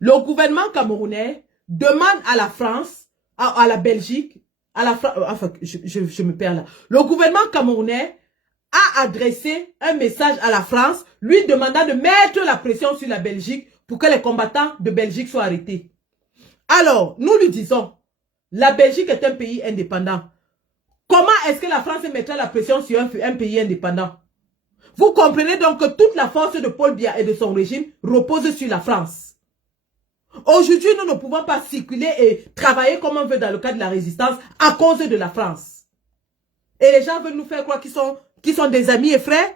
Le gouvernement camerounais demande à la France, à la Belgique, enfin, je me perds là. Le gouvernement camerounais a adressé un message à la France, lui demandant de mettre la pression sur la Belgique pour que les combattants de Belgique soient arrêtés. Alors, nous lui disons, la Belgique est un pays indépendant. Comment est-ce que la France mettra la pression sur un pays indépendant? Vous comprenez donc que toute la force de Paul Biya et de son régime repose sur la France. Aujourd'hui, nous ne pouvons pas circuler et travailler comme on veut dans le cadre de la résistance à cause de la France. Et les gens veulent nous faire croire qu'ils sont des amis et frères.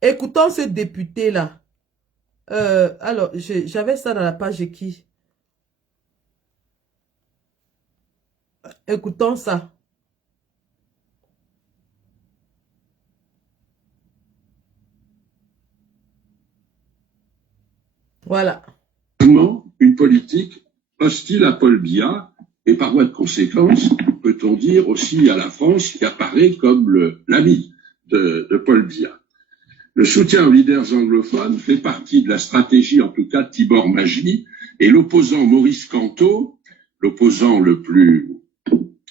Écoutons ce député-là. Alors, j'avais ça dans la page qui. Écoutons ça. Voilà. Une politique hostile à Paul Biya et par voie de conséquence, peut-on dire aussi à la France qui apparaît comme l'ami de Paul Biya. Le soutien aux leaders anglophones fait partie de la stratégie, en tout cas de Tibor Majdi, et l'opposant Maurice Kanto, l'opposant le plus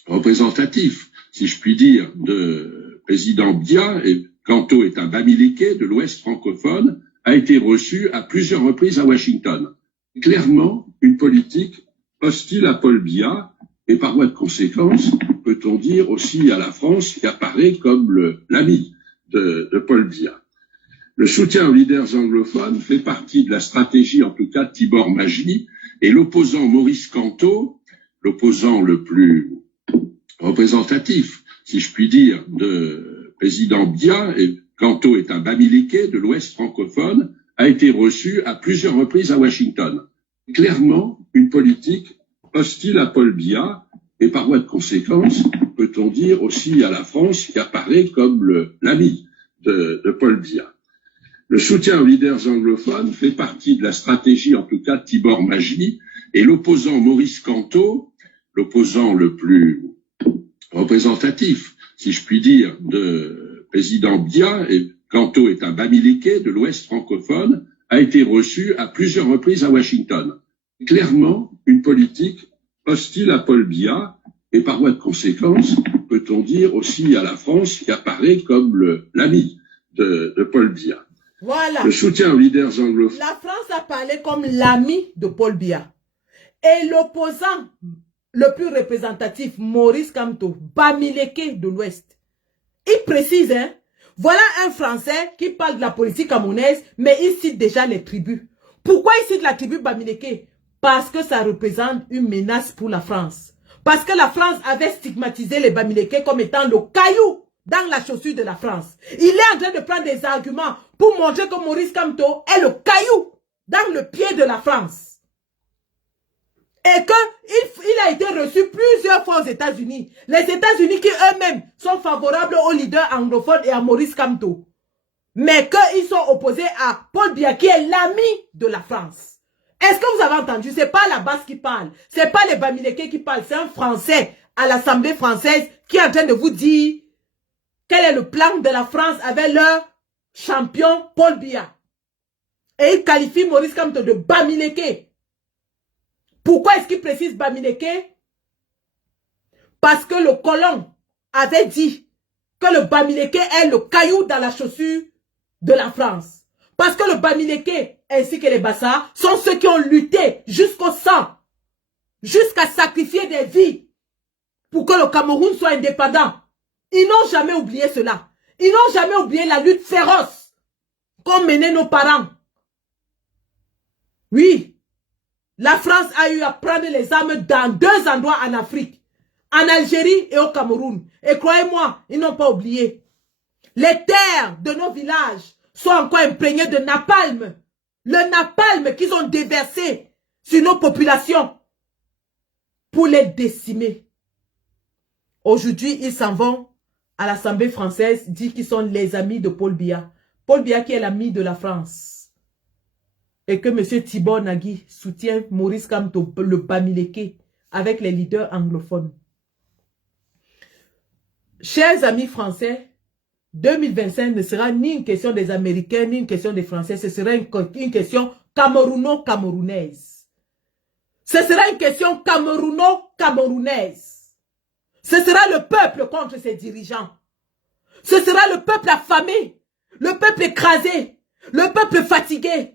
représentatif, si je puis dire, de président Biya, et Kanto est un Bamileke de l'Ouest francophone, a été reçu à plusieurs reprises à Washington. Clairement, une politique hostile à Paul Biya, et par voie de conséquence, peut-on dire aussi à la France qui apparaît comme l'ami de Paul Biya. Le soutien aux leaders anglophones fait partie de la stratégie, en tout cas de Tibor Majdi, et l'opposant Maurice Kanto, l'opposant le plus représentatif, si je puis dire, de président Biya, et Kanto est un Bamileke de l'Ouest francophone, a été reçu à plusieurs reprises à Washington. Clairement, une politique hostile à Paul Biya, et par voie de conséquence, peut-on dire aussi à la France qui apparaît comme l'ami de Paul Biya. Le soutien aux leaders anglophones fait partie de la stratégie, en tout cas de Tibor Majdi, et l'opposant Maurice Kanto, l'opposant le plus représentatif, si je puis dire, de président Biya, et Kanto est un Bamileke de l'Ouest francophone, a été reçu à plusieurs reprises à Washington. Clairement, une politique hostile à Paul Biya, et par voie de conséquence, peut-on dire aussi à la France qui apparaît comme l'ami de Paul Biya. Voilà. Le soutien aux leaders anglophones. La France a parlé comme l'ami de Paul Biya. Et l'opposant le plus représentatif, Maurice Kamto, Bamileke de l'Ouest. Il précise, hein, voilà un Français qui parle de la politique camerounaise, mais il cite déjà les tribus. Pourquoi il cite la tribu Bamileke? Parce que ça représente une menace pour la France. Parce que la France avait stigmatisé les Bamileke comme étant le caillou dans la chaussure de la France. Il est en train de prendre des arguments pour montrer que Maurice Kamto est le caillou dans le pied de la France. Et qu'il a été reçu plusieurs fois aux États-Unis. Les États-Unis qui eux-mêmes sont favorables aux leaders anglophones et à Maurice Kamto. Mais qu'ils sont opposés à Paul Biya qui est l'ami de la France. Est-ce que vous avez entendu? Ce n'est pas la base qui parle. Ce n'est pas les Bamileke qui parlent. C'est un Français à l'Assemblée française qui est en train de vous dire quel est le plan de la France avec leur champion Paul Biya. Et il qualifie Maurice Kamto de Bamileke. Pourquoi est-ce qu'il précise Bamileke? Parce que le colon avait dit que le Bamileke est le caillou dans la chaussure de la France. Parce que le Bamileke ainsi que les Bassa sont ceux qui ont lutté jusqu'au sang, jusqu'à sacrifier des vies pour que le Cameroun soit indépendant. Ils n'ont jamais oublié cela. Ils n'ont jamais oublié la lutte féroce qu'ont menée nos parents. Oui. La France a eu à prendre les armes dans 2 endroits en Afrique. En Algérie et au Cameroun. Et croyez-moi, ils n'ont pas oublié. Les terres de nos villages sont encore imprégnées de napalm. Le napalm qu'ils ont déversé sur nos populations pour les décimer. Aujourd'hui, ils s'en vont à l'Assemblée française, dire qu'ils sont les amis de Paul Biya. Paul Biya qui est l'ami de la France. Et que M. Tibor Nagui soutient Maurice Kamto, le Bamileke, avec les leaders anglophones. Chers amis français, 2025 ne sera ni une question des Américains, ni une question des Français. Ce sera une question camerouno-camerounaise. Ce sera une question camerouno-camerounaise. Ce sera le peuple contre ses dirigeants. Ce sera le peuple affamé, le peuple écrasé, le peuple fatigué.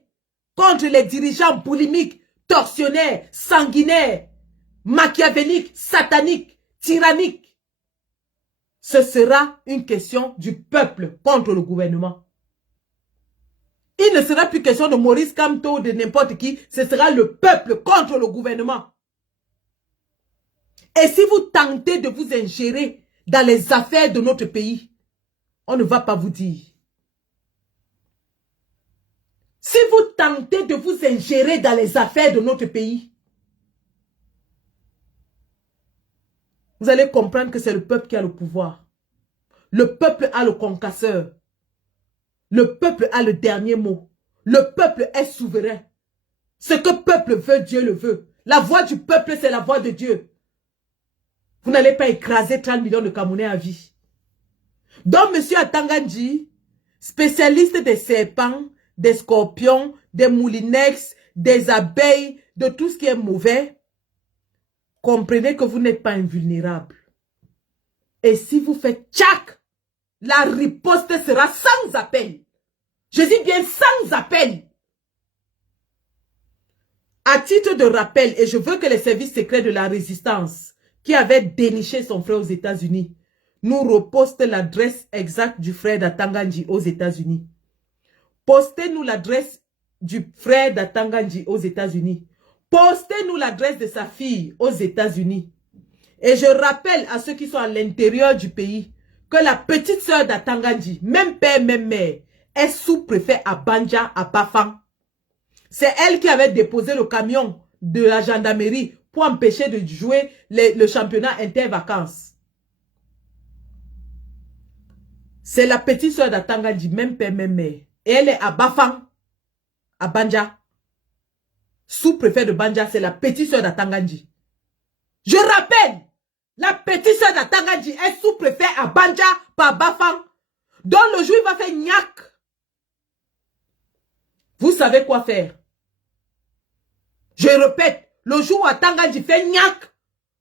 Contre les dirigeants boulimiques, tortionnaires, sanguinaires, machiavéliques, sataniques, tyranniques. Ce sera une question du peuple contre le gouvernement. Il ne sera plus question de Maurice Kamto ou de n'importe qui. Ce sera le peuple contre le gouvernement. Et si vous tentez de vous ingérer dans les affaires de notre pays, on ne va pas vous dire. Si vous tentez de vous ingérer dans les affaires de notre pays, vous allez comprendre que c'est le peuple qui a le pouvoir. Le peuple a le concasseur. Le peuple a le dernier mot. Le peuple est souverain. Ce que le peuple veut, Dieu le veut. La voix du peuple, c'est la voix de Dieu. Vous n'allez pas écraser 30 millions de Camerounais à vie. Donc, M. Atangandji, spécialiste des serpents, des scorpions, des moulinex, des abeilles, de tout ce qui est mauvais, comprenez que vous n'êtes pas invulnérable. Et si vous faites tchac, la riposte sera sans appel. Je dis bien sans appel. À titre de rappel, et je veux que les services secrets de la résistance, qui avaient déniché son frère aux États-Unis, nous repostent l'adresse exacte du frère d'Atangandji aux États-Unis. Postez-nous l'adresse du frère d'Atangandji aux États-Unis. Postez-nous l'adresse de sa fille aux États-Unis. Et je rappelle à ceux qui sont à l'intérieur du pays que la petite sœur d'Atangandji, même père, même mère, est sous-préfet à Banja, à Bafang. C'est elle qui avait déposé le camion de la gendarmerie pour empêcher de jouer le championnat intervacances. C'est la petite sœur d'Atangandji, même père, même mère. Et elle est à Bafang, à Banja. Sous-préfet de Banja, c'est la petite sœur d'Atangandji. Je rappelle, la petite sœur d'Atangandji est sous-préfet à Banja par Bafang. Donc le jour il va faire gnac. Vous savez quoi faire. Je répète, le jour où Atangandji fait gnac,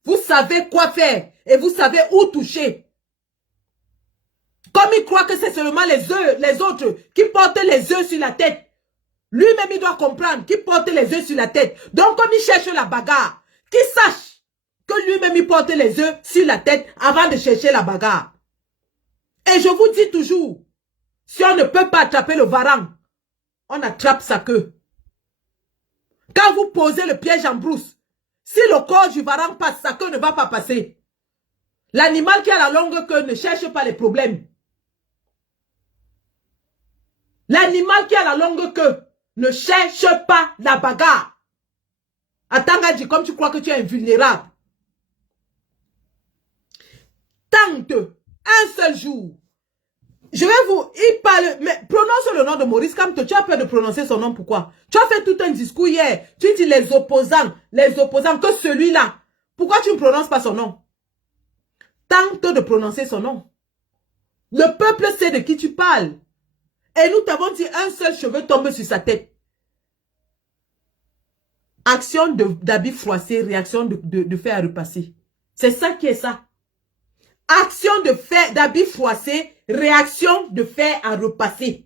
vous savez quoi faire. Et vous savez où toucher. Comme il croit que c'est seulement les autres qui portent les œufs sur la tête. Lui-même, il doit comprendre qu'il porte les œufs sur la tête. Donc, comme il cherche la bagarre, qu'il sache que lui-même, il porte les œufs sur la tête avant de chercher la bagarre. Et je vous dis toujours, si on ne peut pas attraper le varan, on attrape sa queue. Quand vous posez le piège en brousse, si le corps du varan passe, sa queue ne va pas passer. L'animal qui a la longue queue ne cherche pas les problèmes. L'animal qui a la longue queue ne cherche pas la bagarre. Attends, Gadji, comme tu crois que tu es invulnérable. Tente un seul jour. Je vais vous... Il parle... Mais prononce le nom de Maurice Kamto. Tu as peur de prononcer son nom, pourquoi? Tu as fait tout un discours hier. Tu dis les opposants, que celui-là. Pourquoi tu ne prononces pas son nom? Tente de prononcer son nom. Le peuple sait de qui tu parles. Et nous t'avons dit un seul cheveu tombe sur sa tête. Action d'habit froissé, réaction de fer à repasser. C'est ça qui est ça. Action d'habit froissé, réaction de fer à repasser.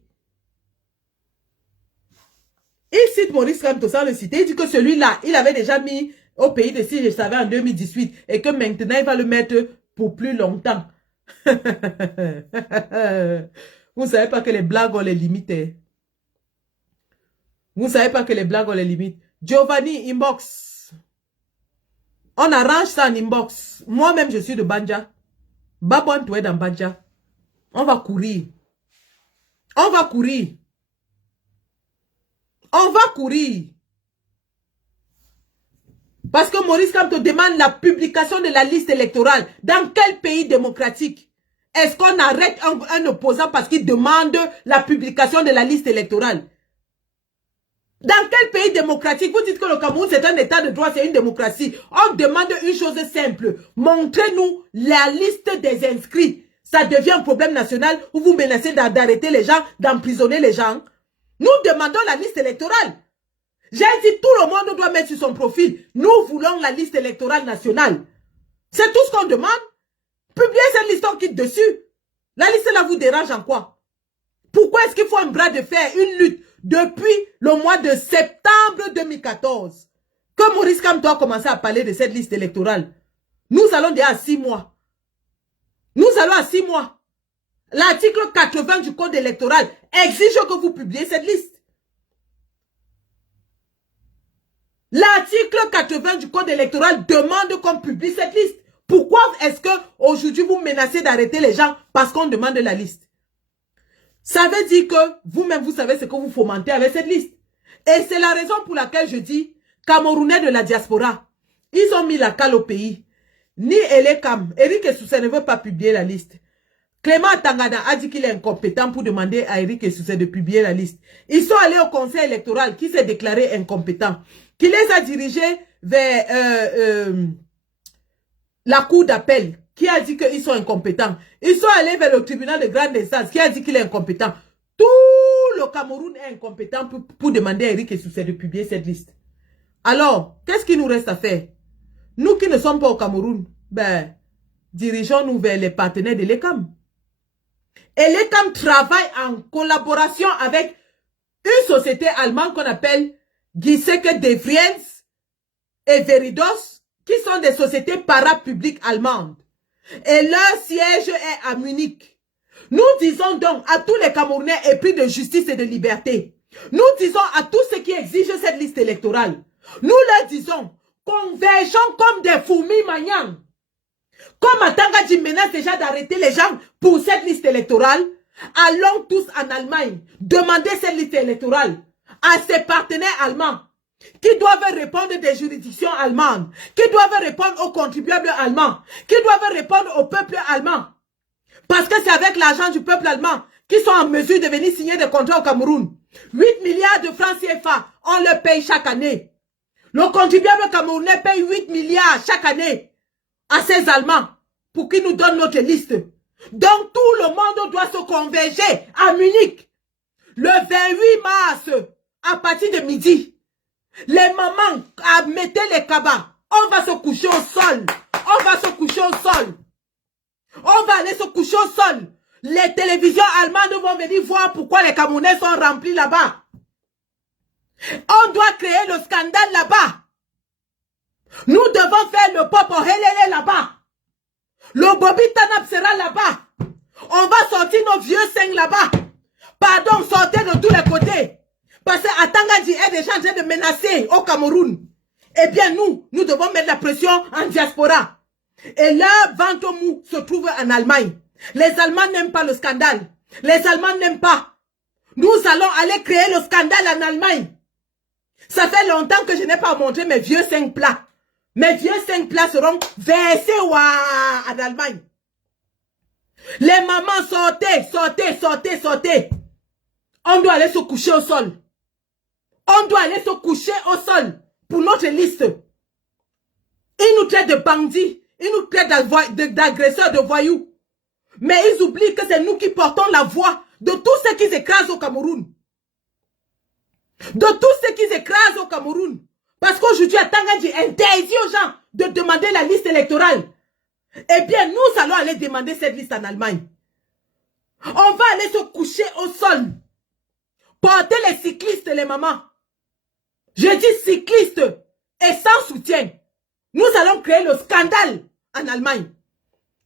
Il cite Maurice Kamto sans le citer. Il dit que celui-là, il avait déjà mis au pays de si je savais en 2018 et que maintenant il va le mettre pour plus longtemps. Vous ne savez pas que les blagues ont les limites. Vous ne savez pas que les blagues ont les limites. Giovanni, inbox. On arrange ça en inbox. Moi-même, je suis de Banja. Babouane, tu es dans Banja. On va courir. On va courir. On va courir. Parce que Maurice Kamto demande la publication de la liste électorale. Dans quel pays démocratique est-ce qu'on arrête un opposant parce qu'il demande la publication de la liste électorale? Dans quel pays démocratique? Vous dites que le Cameroun c'est un état de droit, c'est une démocratie. On demande une chose simple. Montrez-nous la liste des inscrits. Ça devient un problème national où vous menacez d'arrêter les gens, d'emprisonner les gens. Nous demandons la liste électorale. J'ai dit tout le monde doit mettre sur son profil. Nous voulons la liste électorale nationale. C'est tout ce qu'on demande. Publiez cette liste, on quitte dessus. La liste là vous dérange en quoi? Pourquoi est-ce qu'il faut un bras de fer, une lutte depuis le mois de septembre 2014 que Maurice Kamto a commencé à parler de cette liste électorale? Nous allons déjà à 6 mois. Nous allons à 6 mois. L'article 80 du code électoral exige que vous publiez cette liste. L'article 80 du code électoral demande qu'on publie cette liste. Pourquoi est-ce que aujourd'hui vous menacez d'arrêter les gens parce qu'on demande la liste? Ça veut dire que vous-même vous savez ce que vous fomentez avec cette liste. Et c'est la raison pour laquelle je dis Camerounais de la diaspora, ils ont mis la cale au pays. Ni Elekam, Eric Essoussé ne veut pas publier la liste. Clément Tangana a dit qu'il est incompétent pour demander à Eric Essoussé de publier la liste. Ils sont allés au conseil électoral qui s'est déclaré incompétent, qui les a dirigés vers la cour d'appel, qui a dit qu'ils sont incompétents. Ils sont allés vers le tribunal de grande instance, qui a dit qu'il est incompétent. Tout le Cameroun est incompétent pour demander à Eric Essoussé de publier cette liste. Alors, qu'est-ce qu'il nous reste à faire? Nous qui ne sommes pas au Cameroun, ben, dirigeons-nous vers les partenaires de l'ECAM. Et l'ECAM travaille en collaboration avec une société allemande qu'on appelle Giesecke de Vries et Veridos, qui sont des sociétés parapubliques allemandes. Et leur siège est à Munich. Nous disons donc à tous les Camerounais épris de justice et de liberté, nous disons à tous ceux qui exigent cette liste électorale, nous leur disons, convergeons comme des fourmis maniants. Comme Atanga dit menace déjà d'arrêter les gens pour cette liste électorale, allons tous en Allemagne demander cette liste électorale à ses partenaires allemands qui doivent répondre des juridictions allemandes, qui doivent répondre aux contribuables allemands, qui doivent répondre au peuple allemand. Parce que c'est avec l'argent du peuple allemand qu'ils sont en mesure de venir signer des contrats au Cameroun. 8 milliards de francs CFA, on le paye chaque année. Le contribuable camerounais paye 8 milliards chaque année à ces Allemands pour qu'ils nous donnent notre liste. Donc tout le monde doit se converger à Munich le 28 mars à partir de midi. Les mamans, mettez les cabas. On va se coucher au sol. On va se coucher au sol. On va aller se coucher au sol. les télévisions allemandes vont venir voir pourquoi les Camerounais sont remplis là-bas. On doit créer le scandale là-bas. Nous devons faire le pop helele là-bas. Le Bobby Tanap sera là-bas. On va sortir nos vieux seins là-bas. Pardon, sortez de tous les côtés. Parce que Tangandji est déjà en train de menacer au Cameroun. Eh bien, nous devons mettre la pression en diaspora. Et leur ventre mou se trouve en Allemagne. Les Allemands n'aiment pas le scandale. Les Allemands n'aiment pas. Nous allons aller créer le scandale en Allemagne. Ça fait longtemps que je n'ai pas montré mes vieux 5 plats. Mes vieux 5 plats seront versés en Allemagne. Les mamans, sortez, sortez, sortez, sortez. On doit aller se coucher au sol. On doit aller se coucher au sol pour notre liste. Ils nous traitent de bandits. Ils nous traitent d'agresseurs, de voyous. Mais ils oublient que c'est nous qui portons la voix de tous ceux qui s'écrasent au Cameroun. De tous ceux qui s'écrasent au Cameroun. Parce qu'aujourd'hui, Tangandji interdit aux gens de demander la liste électorale. Eh bien, nous allons aller demander cette liste en Allemagne. On va aller se coucher au sol. Porter les cyclistes, les mamans. Je dis cyclistes et sans soutien. Nous allons créer le scandale en Allemagne.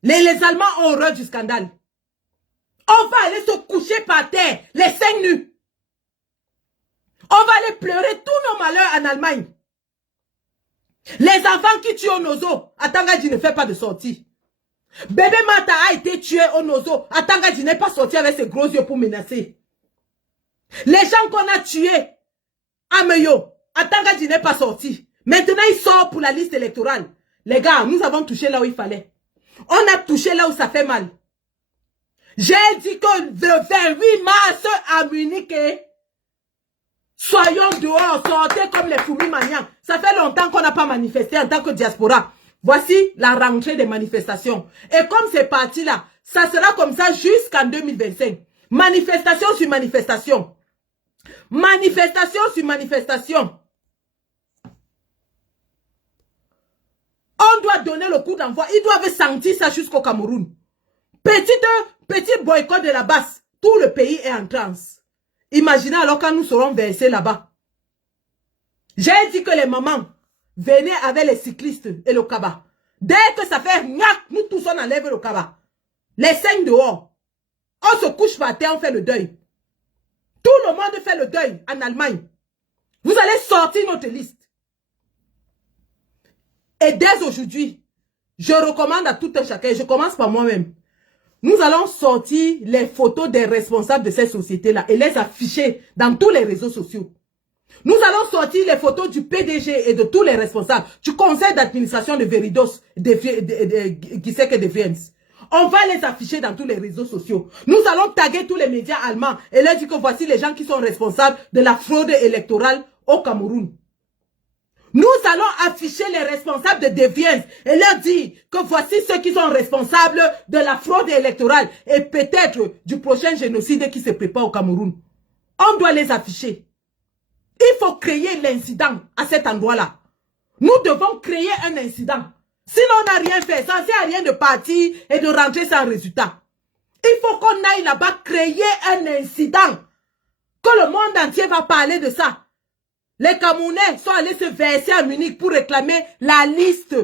Les Allemands ont horreur du scandale. On va aller se coucher par terre, les seins nus. On va aller pleurer tous nos malheurs en Allemagne. Les enfants qui tuent au Nozo, Tangandji ne fait pas de sortie. Bébé Mata a été tué au Nozo, Tangandji n'est pas sorti avec ses gros yeux pour menacer. Les gens qu'on a tués à Meyo, Tangandji n'est pas sorti. Maintenant, il sort pour la liste électorale. Les gars, nous avons touché là où il fallait. On a touché là où ça fait mal. J'ai dit que le 28 mars à Munich, soyons dehors, sortez comme les fourmis maniants. Ça fait longtemps qu'on n'a pas manifesté en tant que diaspora. Voici la rentrée des manifestations. Et comme c'est parti là, ça sera comme ça jusqu'en 2025. Manifestation sur manifestation. Manifestation sur manifestation. On doit donner le coup d'envoi. Ils doivent sentir ça jusqu'au Cameroun. Petit boycott de la base. Tout le pays est en transe. Imaginez alors quand nous serons versés là-bas. J'ai dit que les mamans venaient avec les cyclistes et le cabas. Dès que ça fait gnac, nous tous on enlève le cabas. Les seins dehors. On se couche par terre, on fait le deuil. Tout le monde fait le deuil en Allemagne. Vous allez sortir notre liste. Et dès aujourd'hui, je recommande à tout un chacun, je commence par moi-même. Nous allons sortir les photos des responsables de cette société-là et les afficher dans tous les réseaux sociaux. Nous allons sortir les photos du PDG et de tous les responsables du conseil d'administration de Veridos, Giseke de Viens. On va les afficher dans tous les réseaux sociaux. Nous allons taguer tous les médias allemands et leur dire que voici les gens qui sont responsables de la fraude électorale au Cameroun. Nous allons afficher les responsables de Deviens et leur dire que voici ceux qui sont responsables de la fraude électorale et peut-être du prochain génocide qui se prépare au Cameroun. On doit les afficher. Il faut créer l'incident à cet endroit-là. Nous devons créer un incident. Sinon, on n'a rien fait. Ça ne sert à rien de partir et de rentrer sans résultat. Il faut qu'on aille là-bas créer un incident. Que le monde entier va parler de ça. Les Camerounais sont allés se verser à Munich pour réclamer la liste.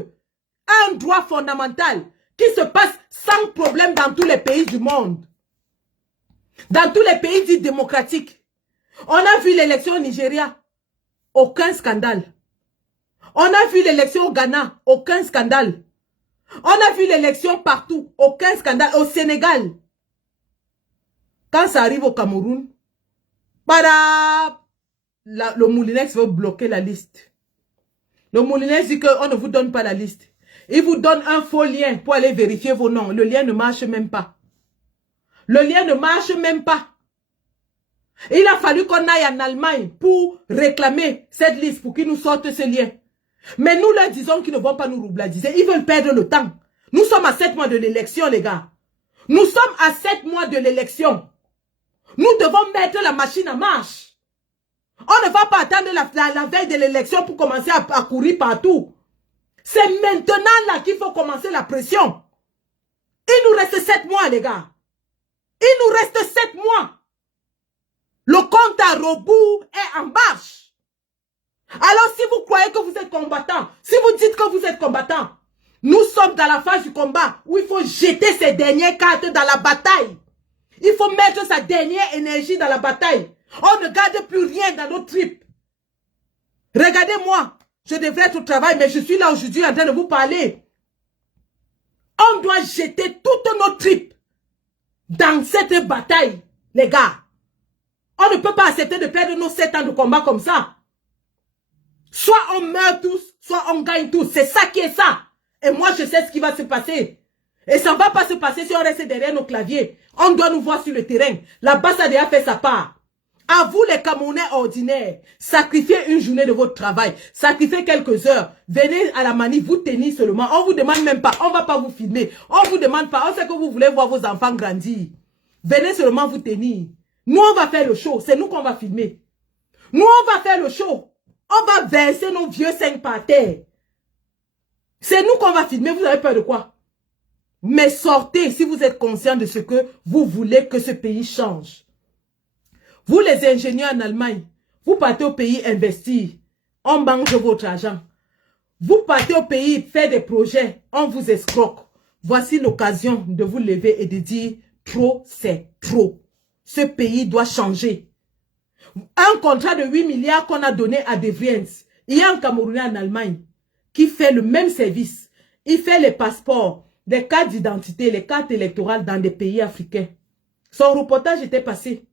Un droit fondamental qui se passe sans problème dans tous les pays du monde. Dans tous les pays dits démocratiques. On a vu l'élection au Nigeria. Aucun scandale. On a vu l'élection au Ghana. Aucun scandale. On a vu l'élection partout. Aucun scandale. Au Sénégal. Quand ça arrive au Cameroun, le Moulinex veut bloquer la liste. Le Moulinex dit qu'on ne vous donne pas la liste. Il vous donne un faux lien pour aller vérifier vos noms. Le lien ne marche même pas. Le lien ne marche même pas. Il a fallu qu'on aille en Allemagne pour réclamer cette liste, pour qu'ils nous sortent ce lien. Mais nous leur disons qu'ils ne vont pas nous roubladiser. Ils veulent perdre le temps. Nous sommes à 7 mois de l'élection, les gars. Nous sommes à 7 mois de l'élection. Nous devons mettre la machine en marche. On ne va pas attendre la veille de l'élection pour commencer à courir partout. C'est maintenant là qu'il faut commencer la pression. Il nous reste 7 mois, les gars. Il nous reste 7 mois. Le compte à rebours est en marche. Alors si vous croyez que vous êtes combattant, si vous dites que vous êtes combattant, nous sommes dans la phase du combat où il faut jeter ses dernières cartes dans la bataille. Il faut mettre sa dernière énergie dans la bataille. On ne garde plus rien dans nos tripes. Regardez-moi, je devrais être au travail, mais je suis là aujourd'hui en train de vous parler. On doit jeter toutes nos tripes dans cette bataille, les gars. On ne peut pas accepter de perdre nos 7 ans de combat comme ça. Soit on meurt tous, soit on gagne tous. C'est ça qui est ça. Et moi, je sais ce qui va se passer. Et ça ne va pas se passer si on reste derrière nos claviers. On doit nous voir sur le terrain. Là-bas, ça a déjà fait sa part. À vous, les Camerounais ordinaires, sacrifiez une journée de votre travail. Sacrifiez quelques heures. Venez à la manif, vous tenir seulement. On ne vous demande même pas. On ne va pas vous filmer. On ne vous demande pas. On sait que vous voulez voir vos enfants grandir. Venez seulement vous tenir. Nous, on va faire le show. C'est nous qu'on va filmer. Nous, on va faire le show. On va verser nos vieux 5 par terre. C'est nous qu'on va filmer. Vous avez peur de quoi? Mais sortez si vous êtes conscient de ce que vous voulez que ce pays change. Vous, les ingénieurs en Allemagne, vous partez au pays investir. On mange votre argent. Vous partez au pays faire des projets. On vous escroque. Voici l'occasion de vous lever et de dire trop, c'est trop. Ce pays doit changer. Un contrat de 8 milliards qu'on a donné à De Vries. Il y a un Camerounais en Allemagne qui fait le même service. Il fait les passeports, les cartes d'identité, les cartes électorales dans des pays africains. Son reportage était passé.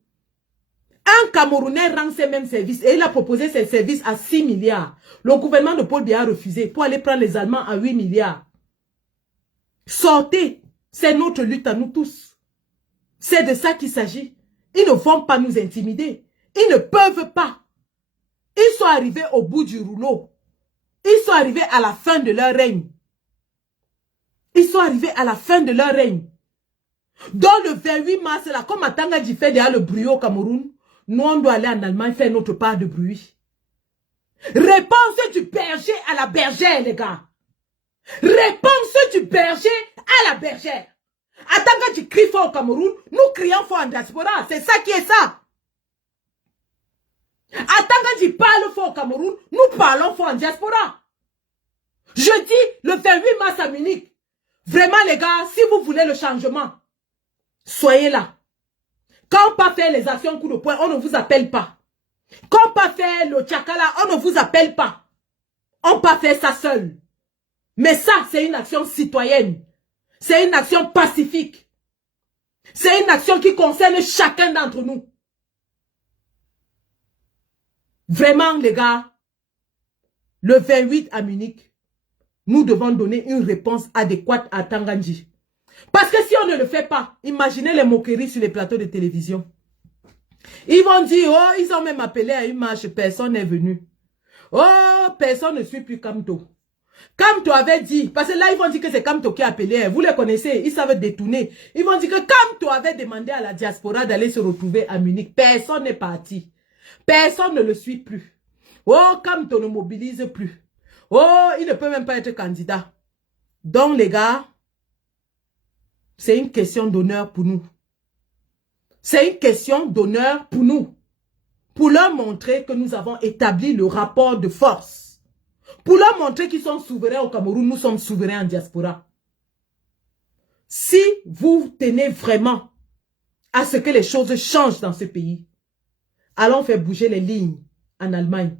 Un Camerounais rend ces mêmes services et il a proposé ses services à 6 milliards. Le gouvernement de Paul Biya a refusé pour aller prendre les Allemands à 8 milliards. Sortez, c'est notre lutte à nous tous. C'est de ça qu'il s'agit. Ils ne vont pas nous intimider. Ils ne peuvent pas. Ils sont arrivés au bout du rouleau. Ils sont arrivés à la fin de leur règne. Ils sont arrivés à la fin de leur règne. Dans le 28 mars, là, comme Atangadji fait déjà le bruit au Cameroun, nous, on doit aller en Allemagne faire notre part de bruit. Réponse du berger à la bergère, les gars. Réponse du berger à la bergère. Atangadji crie fort au Cameroun, nous crions fort en diaspora. C'est ça qui est ça. Atangadji parle fort au Cameroun, nous parlons fort en diaspora. Je dis le 28 mars à Munich. Vraiment, les gars, si vous voulez le changement, soyez là. Quand pas faire les actions coup de poing, on ne vous appelle pas. Quand pas faire le tchakala, on ne vous appelle pas. On pas faire ça seul. Mais ça, c'est une action citoyenne. C'est une action pacifique. C'est une action qui concerne chacun d'entre nous. Vraiment, les gars, le 28 à Munich, nous devons donner une réponse adéquate à Atangadji. Parce que si on ne le fait pas, imaginez les moqueries sur les plateaux de télévision. Ils vont dire, oh, ils ont même appelé à une marche, personne n'est venu. Oh, personne ne suit plus Kamto. Kamto avait dit, parce que là, ils vont dire que c'est Kamto qui a appelé. Vous les connaissez, ils savent détourner. Ils vont dire que Kamto avait demandé à la diaspora d'aller se retrouver à Munich. Personne n'est parti. Personne ne le suit plus. Oh, Kamto ne mobilise plus. Oh, il ne peut même pas être candidat. Donc, les gars, c'est une question d'honneur pour nous. C'est une question d'honneur pour nous. Pour leur montrer que nous avons établi le rapport de force. Pour leur montrer qu'ils sont souverains au Cameroun, nous sommes souverains en diaspora. Si vous tenez vraiment à ce que les choses changent dans ce pays, allons faire bouger les lignes en Allemagne.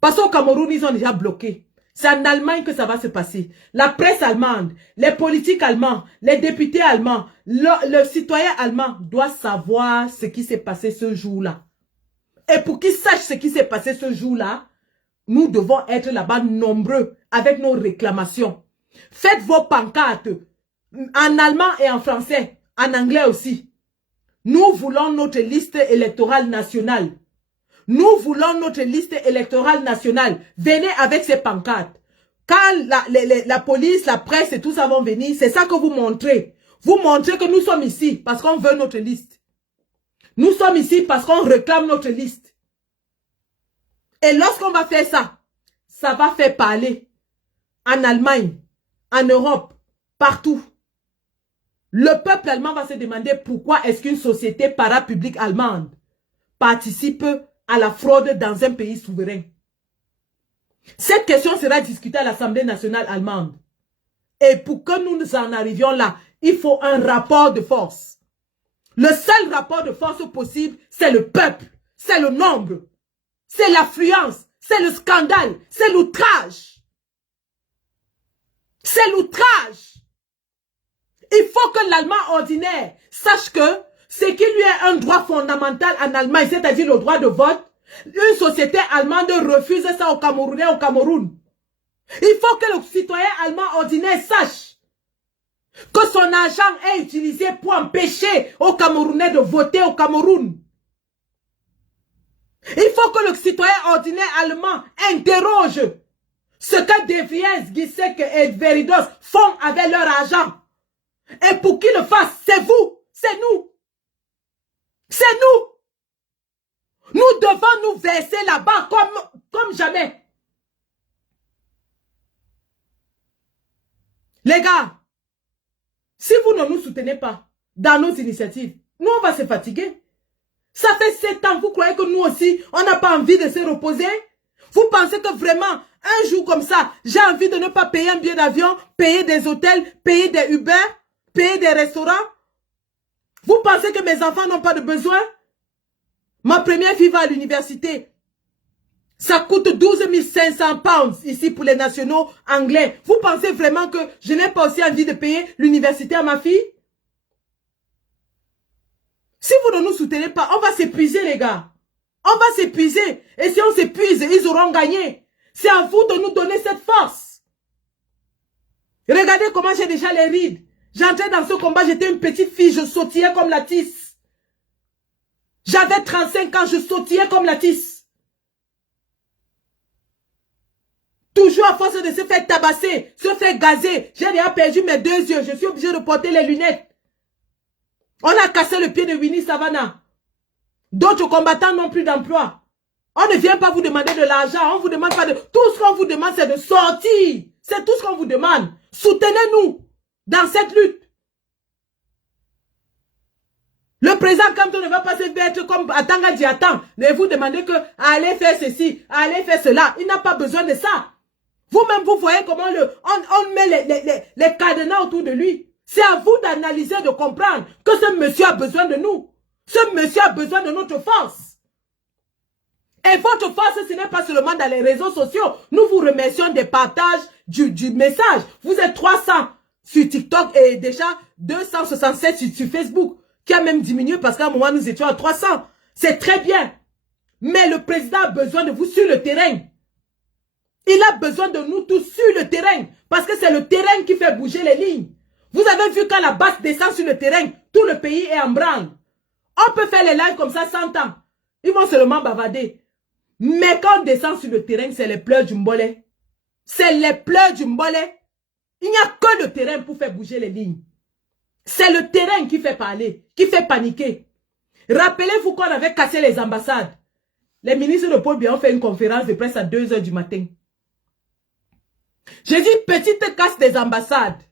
Parce qu'au Cameroun, ils ont déjà bloqué. C'est en Allemagne que ça va se passer. La presse allemande, les politiques allemands, les députés allemands, le citoyen allemand doit savoir ce qui s'est passé ce jour-là. Et pour qu'ils sachent ce qui s'est passé ce jour-là, nous devons être là-bas nombreux avec nos réclamations. Faites vos pancartes en allemand et en français, en anglais aussi. Nous voulons notre liste électorale nationale. Nous voulons notre liste électorale nationale. Venez avec ces pancartes. Quand la police, la presse et tout ça vont venir, c'est ça que vous montrez. Vous montrez que nous sommes ici parce qu'on veut notre liste. Nous sommes ici parce qu'on réclame notre liste. Et lorsqu'on va faire ça, ça va faire parler en Allemagne, en Europe, partout. Le peuple allemand va se demander pourquoi est-ce qu'une société parapublique allemande participe à la fraude dans un pays souverain. Cette question sera discutée à l'Assemblée nationale allemande. Et pour que nous en arrivions là, il faut un rapport de force. Le seul rapport de force possible, c'est le peuple, c'est le nombre, c'est l'affluence, c'est le scandale, c'est l'outrage. C'est l'outrage. Il faut que l'Allemand ordinaire sache que ce qui lui est un droit fondamental en Allemagne, c'est-à-dire le droit de vote, une société allemande refuse ça aux Camerounais au Cameroun. Il faut que le citoyen allemand ordinaire sache que son argent est utilisé pour empêcher aux Camerounais de voter au Cameroun. Il faut que le citoyen ordinaire allemand interroge ce que De Vries, Gisek et Veridos font avec leur argent. Et pour qu'ils le fassent, c'est vous, c'est nous. C'est nous. Nous devons nous verser là-bas comme jamais. Les gars, si vous ne nous soutenez pas dans nos initiatives, nous on va se fatiguer. Ça fait 7 ans, vous croyez que nous aussi, on n'a pas envie de se reposer? Vous pensez que vraiment, un jour comme ça, j'ai envie de ne pas payer un billet d'avion, payer des hôtels, payer des Uber, payer des restaurants? Vous pensez que mes enfants n'ont pas de besoin? Ma première fille va à l'université. Ça coûte 12 500 pounds ici pour les nationaux anglais. Vous pensez vraiment que je n'ai pas aussi envie de payer l'université à ma fille? Si vous ne nous soutenez pas, on va s'épuiser les gars. On va s'épuiser. Et si on s'épuise, ils auront gagné. C'est à vous de nous donner cette force. Regardez comment j'ai déjà les rides. J'entrais dans ce combat, j'étais une petite fille, je sautillais comme la tisse. J'avais 35 ans, je sautillais comme la tisse. Toujours à force de se faire tabasser, se faire gazer. J'ai déjà perdu mes 2 yeux, je suis obligé de porter les lunettes. On a cassé le pied de Winnie Savannah. D'autres combattants n'ont plus d'emploi. On ne vient pas vous demander de l'argent, on vous demande pas de... Tout ce qu'on vous demande, c'est de sortir. C'est tout ce qu'on vous demande. Soutenez-nous dans cette lutte. Le président, quand on ne va pas se battre comme Atanga dit attends, ne vous demandez que allez faire ceci, allez faire cela. Il n'a pas besoin de ça. Vous-même, vous voyez comment on met les cadenas autour de lui. C'est à vous d'analyser, de comprendre que ce monsieur a besoin de nous. Ce monsieur a besoin de notre force. Et votre force, ce n'est pas seulement dans les réseaux sociaux. Nous vous remercions des partages du message. Vous êtes 300 sur TikTok et déjà 267 sur Facebook, qui a même diminué parce qu'à un moment, nous étions à 300. C'est très bien. Mais le président a besoin de vous sur le terrain. Il a besoin de nous tous sur le terrain. Parce que c'est le terrain qui fait bouger les lignes. Vous avez vu quand la base descend sur le terrain, tout le pays est en branle. On peut faire les lives comme ça 100 ans. Ils vont seulement bavarder. Mais quand on descend sur le terrain, c'est les pleurs du mbolé. C'est les pleurs du mbolé. Il n'y a que le terrain pour faire bouger les lignes. C'est le terrain qui fait parler, qui fait paniquer. Rappelez-vous qu'on avait cassé les ambassades. Les ministres de Paul Biya ont fait une conférence de presse à 2 h du matin. J'ai dit petite casse des ambassades.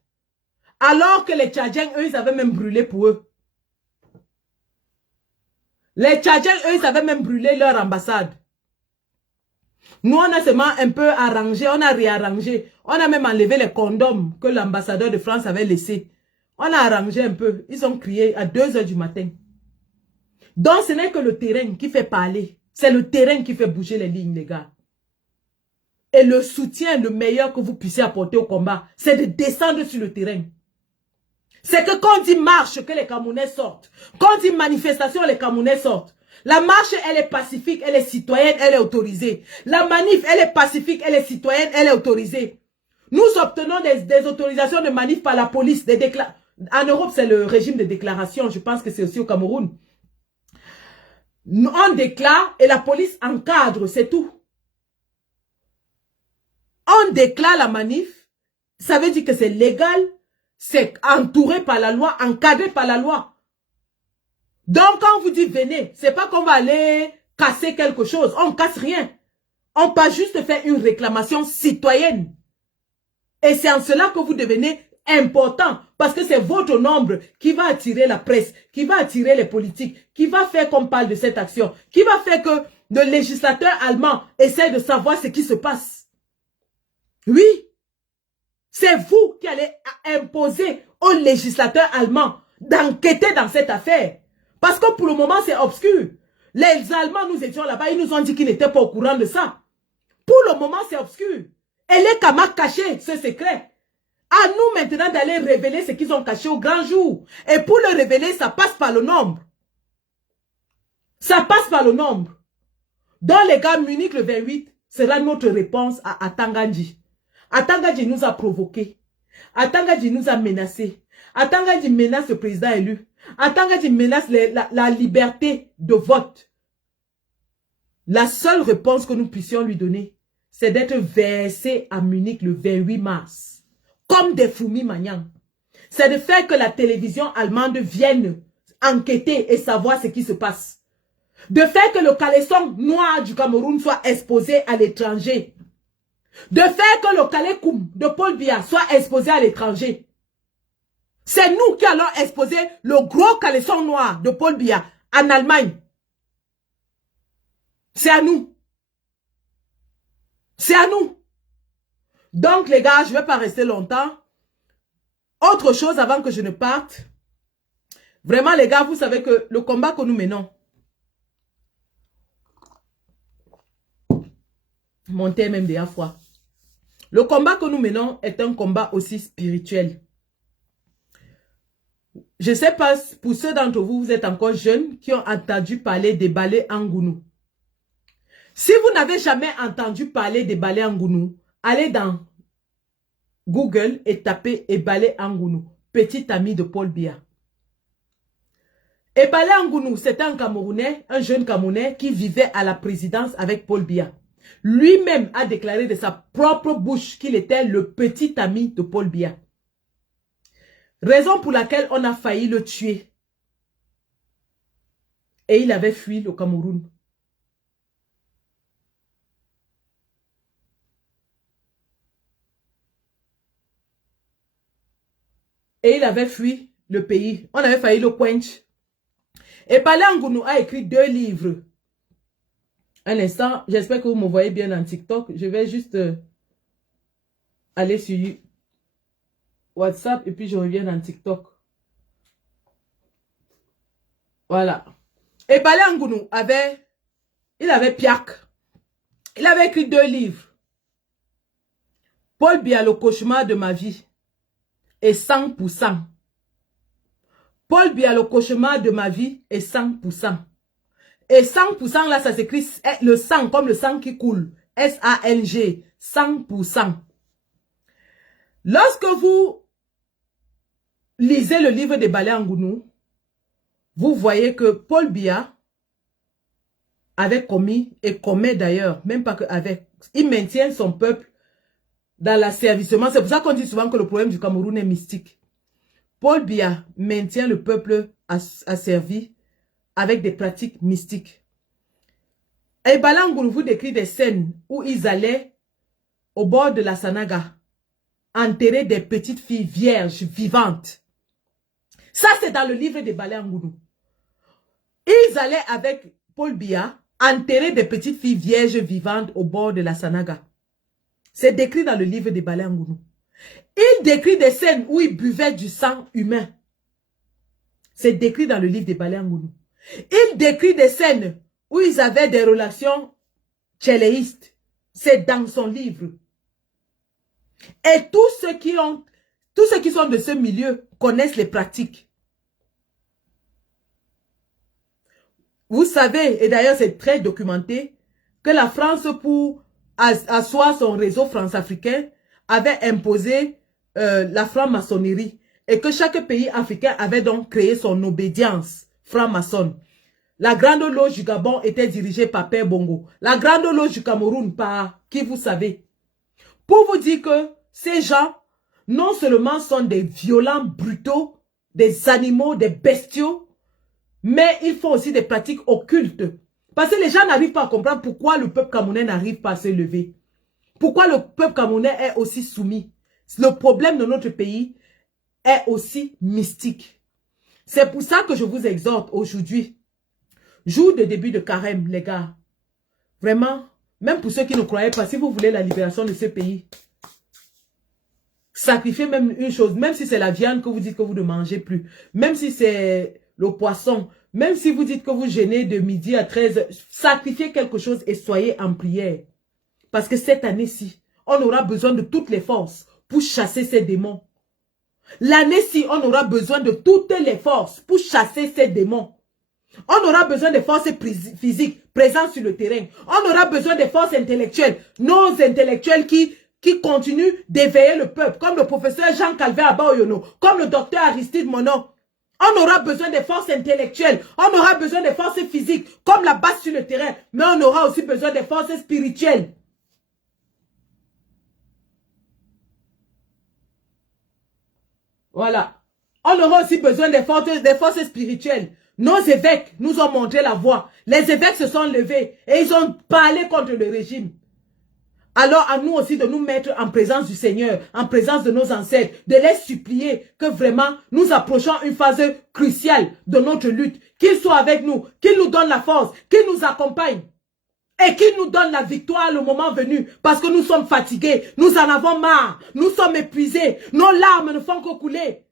Alors que les Tchadiens, eux, ils avaient même brûlé pour eux. Les Tchadiens, eux, ils avaient même brûlé leur ambassade. Nous, on a seulement un peu arrangé, on a réarrangé. On a même enlevé les condoms que l'ambassadeur de France avait laissés. On a arrangé un peu. Ils ont crié à 2 h du matin. Donc, ce n'est que le terrain qui fait parler. C'est le terrain qui fait bouger les lignes, les gars. Et le soutien, le meilleur que vous puissiez apporter au combat, c'est de descendre sur le terrain. C'est que quand on dit marche, que les Camerounais sortent. Quand on dit manifestation, les Camerounais sortent. La marche, elle est pacifique, elle est citoyenne, elle est autorisée. La manif, elle est pacifique, elle est citoyenne, elle est autorisée. Nous obtenons des autorisations de manif par la police. En Europe, c'est le régime de déclaration. Je pense que c'est aussi au Cameroun. On déclare et la police encadre, c'est tout. On déclare la manif, ça veut dire que c'est légal, c'est entouré par la loi, encadré par la loi. Donc quand on vous dit venez, c'est pas qu'on va aller casser quelque chose, on ne casse rien. On peut juste faire une réclamation citoyenne. Et c'est en cela que vous devenez important parce que c'est votre nombre qui va attirer la presse, qui va attirer les politiques, qui va faire qu'on parle de cette action, qui va faire que le législateur allemand essaie de savoir ce qui se passe. Oui, c'est vous qui allez imposer au législateur allemand d'enquêter dans cette affaire. Parce que pour le moment, c'est obscur. Les Allemands, nous étions là-bas, ils nous ont dit qu'ils n'étaient pas au courant de ça. Pour le moment, c'est obscur. Et les Kama caché ce secret. À nous maintenant d'aller révéler ce qu'ils ont caché au grand jour. Et pour le révéler, ça passe par le nombre. Ça passe par le nombre. Dans les gars, Munich le 28 sera notre réponse à Atangandji. Atangandji nous a provoqués. Atangandji nous a menacés. Atangandji menace le président élu. Atangandji menace la liberté de vote. La seule réponse que nous puissions lui donner, c'est d'être versé à Munich le 28 mars. Comme des fourmis magnans. C'est de faire que la télévision allemande vienne enquêter et savoir ce qui se passe. De faire que le caleçon noir du Cameroun soit exposé à l'étranger. De faire que le Kalekoum de Paul Biya soit exposé à l'étranger. C'est nous qui allons exposer le gros caleçon noir de Paul Biya en Allemagne. C'est à nous. C'est à nous. Donc les gars, je ne vais pas rester longtemps. Autre chose avant que je ne parte. Vraiment les gars, vous savez que le combat que nous menons. Mon thème MDA froid. Le combat que nous menons est un combat aussi spirituel. Je ne sais pas, pour ceux d'entre vous, vous êtes encore jeunes, qui ont entendu parler des balais Ngounou. Si vous n'avez jamais entendu parler des balais Ngounou, allez dans Google et tapez Ebale Ngounou, petit ami de Paul Biya. Ebale Ngounou, c'était un Camerounais, un jeune Camerounais qui vivait à la présidence avec Paul Biya. Lui-même a déclaré de sa propre bouche qu'il était le petit ami de Paul Biya. Raison pour laquelle on a failli le tuer. Et il avait fui le Cameroun. Et il avait fui le pays. On avait failli le quench. Et Ebale Ngounou a écrit 2 livres. Un instant, j'espère que vous me voyez bien dans TikTok. Je vais juste aller sur WhatsApp et puis je reviens dans TikTok. Voilà. Et Ebale Ngounou il avait Piak. Il avait écrit 2 livres. Paul Biya, le cauchemar de ma vie. Et 100%. Paul Biya, le cauchemar de ma vie est 100%. Et 100% là, ça s'écrit le sang, comme le sang qui coule. S-A-N-G. 100%. Lorsque vous lisez le livre des Balais Ngounou, vous voyez que Paul Biya avait commis, et commet d'ailleurs, même pas que avec, il maintient son peuple dans l'asservissement. C'est pour ça qu'on dit souvent que le problème du Cameroun est mystique. Paul Biya maintient le peuple asservi avec des pratiques mystiques. Et Ebale Ngounou vous décrit des scènes où ils allaient au bord de la Sanaga enterrer des petites filles vierges vivantes. Ça, c'est dans le livre des Balais Ngounou. Ils allaient avec Paul Biya enterrer des petites filles vierges vivantes au bord de la Sanaga. C'est décrit dans le livre des Balais Ngounou. Il décrit des scènes où ils buvaient du sang humain. C'est décrit dans le livre des Balais Ngounou. Il décrit des scènes où ils avaient des relations tchéléistes. C'est dans son livre. Et tous ceux qui sont de ce milieu connaissent les pratiques. Vous savez, et d'ailleurs c'est très documenté, que la France, pour asseoir son réseau france-africain, avait imposé la franc-maçonnerie et que chaque pays africain avait donc créé son obédience franc-maçonne. La Grande Loge du Gabon était dirigée par Père Bongo. La Grande Loge du Cameroun par qui vous savez. Pour vous dire que ces gens, non seulement sont des violents brutaux, des animaux, des bestiaux, mais ils font aussi des pratiques occultes. Parce que les gens n'arrivent pas à comprendre pourquoi le peuple camerounais n'arrive pas à se lever. Pourquoi le peuple camerounais est aussi soumis. Le problème de notre pays est aussi mystique. C'est pour ça que je vous exhorte aujourd'hui, jour de début de carême, les gars. Vraiment, même pour ceux qui ne croyaient pas, si vous voulez la libération de ce pays, sacrifiez même une chose, même si c'est la viande que vous dites que vous ne mangez plus, même si c'est le poisson, même si vous dites que vous jeûnez de midi à 13h, sacrifiez quelque chose et soyez en prière. Parce que cette année-ci, on aura besoin de toutes les forces pour chasser ces démons. L'année-ci, on aura besoin de toutes les forces pour chasser ces démons. On aura besoin de forces physiques présentes sur le terrain. On aura besoin de forces intellectuelles. Nos intellectuels qui continuent d'éveiller le peuple, comme le professeur Jean-Calvin Abaoyono, comme le docteur Aristide Monon. On aura besoin de forces intellectuelles. On aura besoin de forces physiques, comme la base sur le terrain. Mais on aura aussi besoin de forces spirituelles. Voilà. On aura aussi besoin des forces spirituelles. Nos évêques nous ont montré la voie. Les évêques se sont levés et ils ont parlé contre le régime. Alors à nous aussi de nous mettre en présence du Seigneur, en présence de nos ancêtres, de les supplier que vraiment nous approchons une phase cruciale de notre lutte. Qu'ils soient avec nous, qu'ils nous donnent la force, qu'ils nous accompagnent et qu'ils nous donnent la victoire le moment venu. Parce que nous sommes fatigués, nous en avons marre, nous sommes épuisés, nos larmes ne font que couler.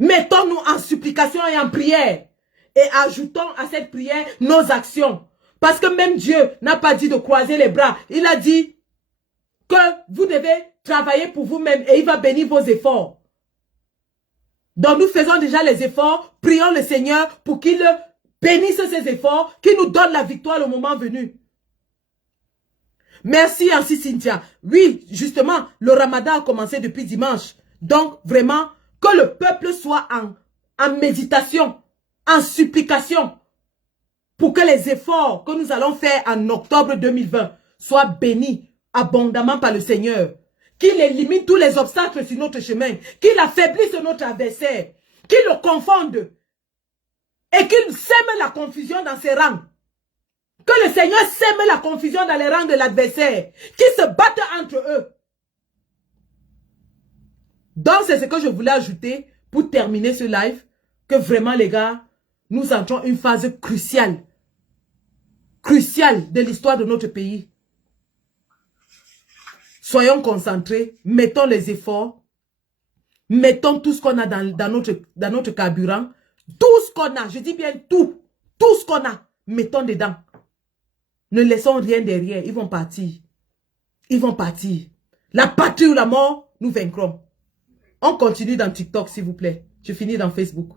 Mettons-nous en supplication et en prière et ajoutons à cette prière nos actions. Parce que même Dieu n'a pas dit de croiser les bras. Il a dit que vous devez travailler pour vous-même et il va bénir vos efforts. Donc nous faisons déjà les efforts. Prions le Seigneur pour qu'il bénisse ces efforts, qu'il nous donne la victoire le moment venu. Merci ainsi Cynthia. Oui, justement, le ramadan a commencé depuis dimanche. Donc vraiment, que le peuple soit en méditation, en supplication. Pour que les efforts que nous allons faire en octobre 2020 soient bénis abondamment par le Seigneur. Qu'il élimine tous les obstacles sur notre chemin. Qu'il affaiblisse notre adversaire. Qu'il le confonde. Et qu'il sème la confusion dans ses rangs. Que le Seigneur sème la confusion dans les rangs de l'adversaire. Qu'ils se battent entre eux. Donc c'est ce que je voulais ajouter pour terminer ce live. Que vraiment les gars, nous entrons une phase cruciale de l'histoire de notre pays. Soyons concentrés, mettons les efforts, mettons tout ce qu'on a dans notre carburant, tout ce qu'on a, je dis bien tout ce qu'on a, mettons dedans. Ne laissons rien derrière, ils vont partir. Ils vont partir. La patrie ou la mort, nous vaincrons. On continue dans TikTok s'il vous plaît. Je finis dans Facebook.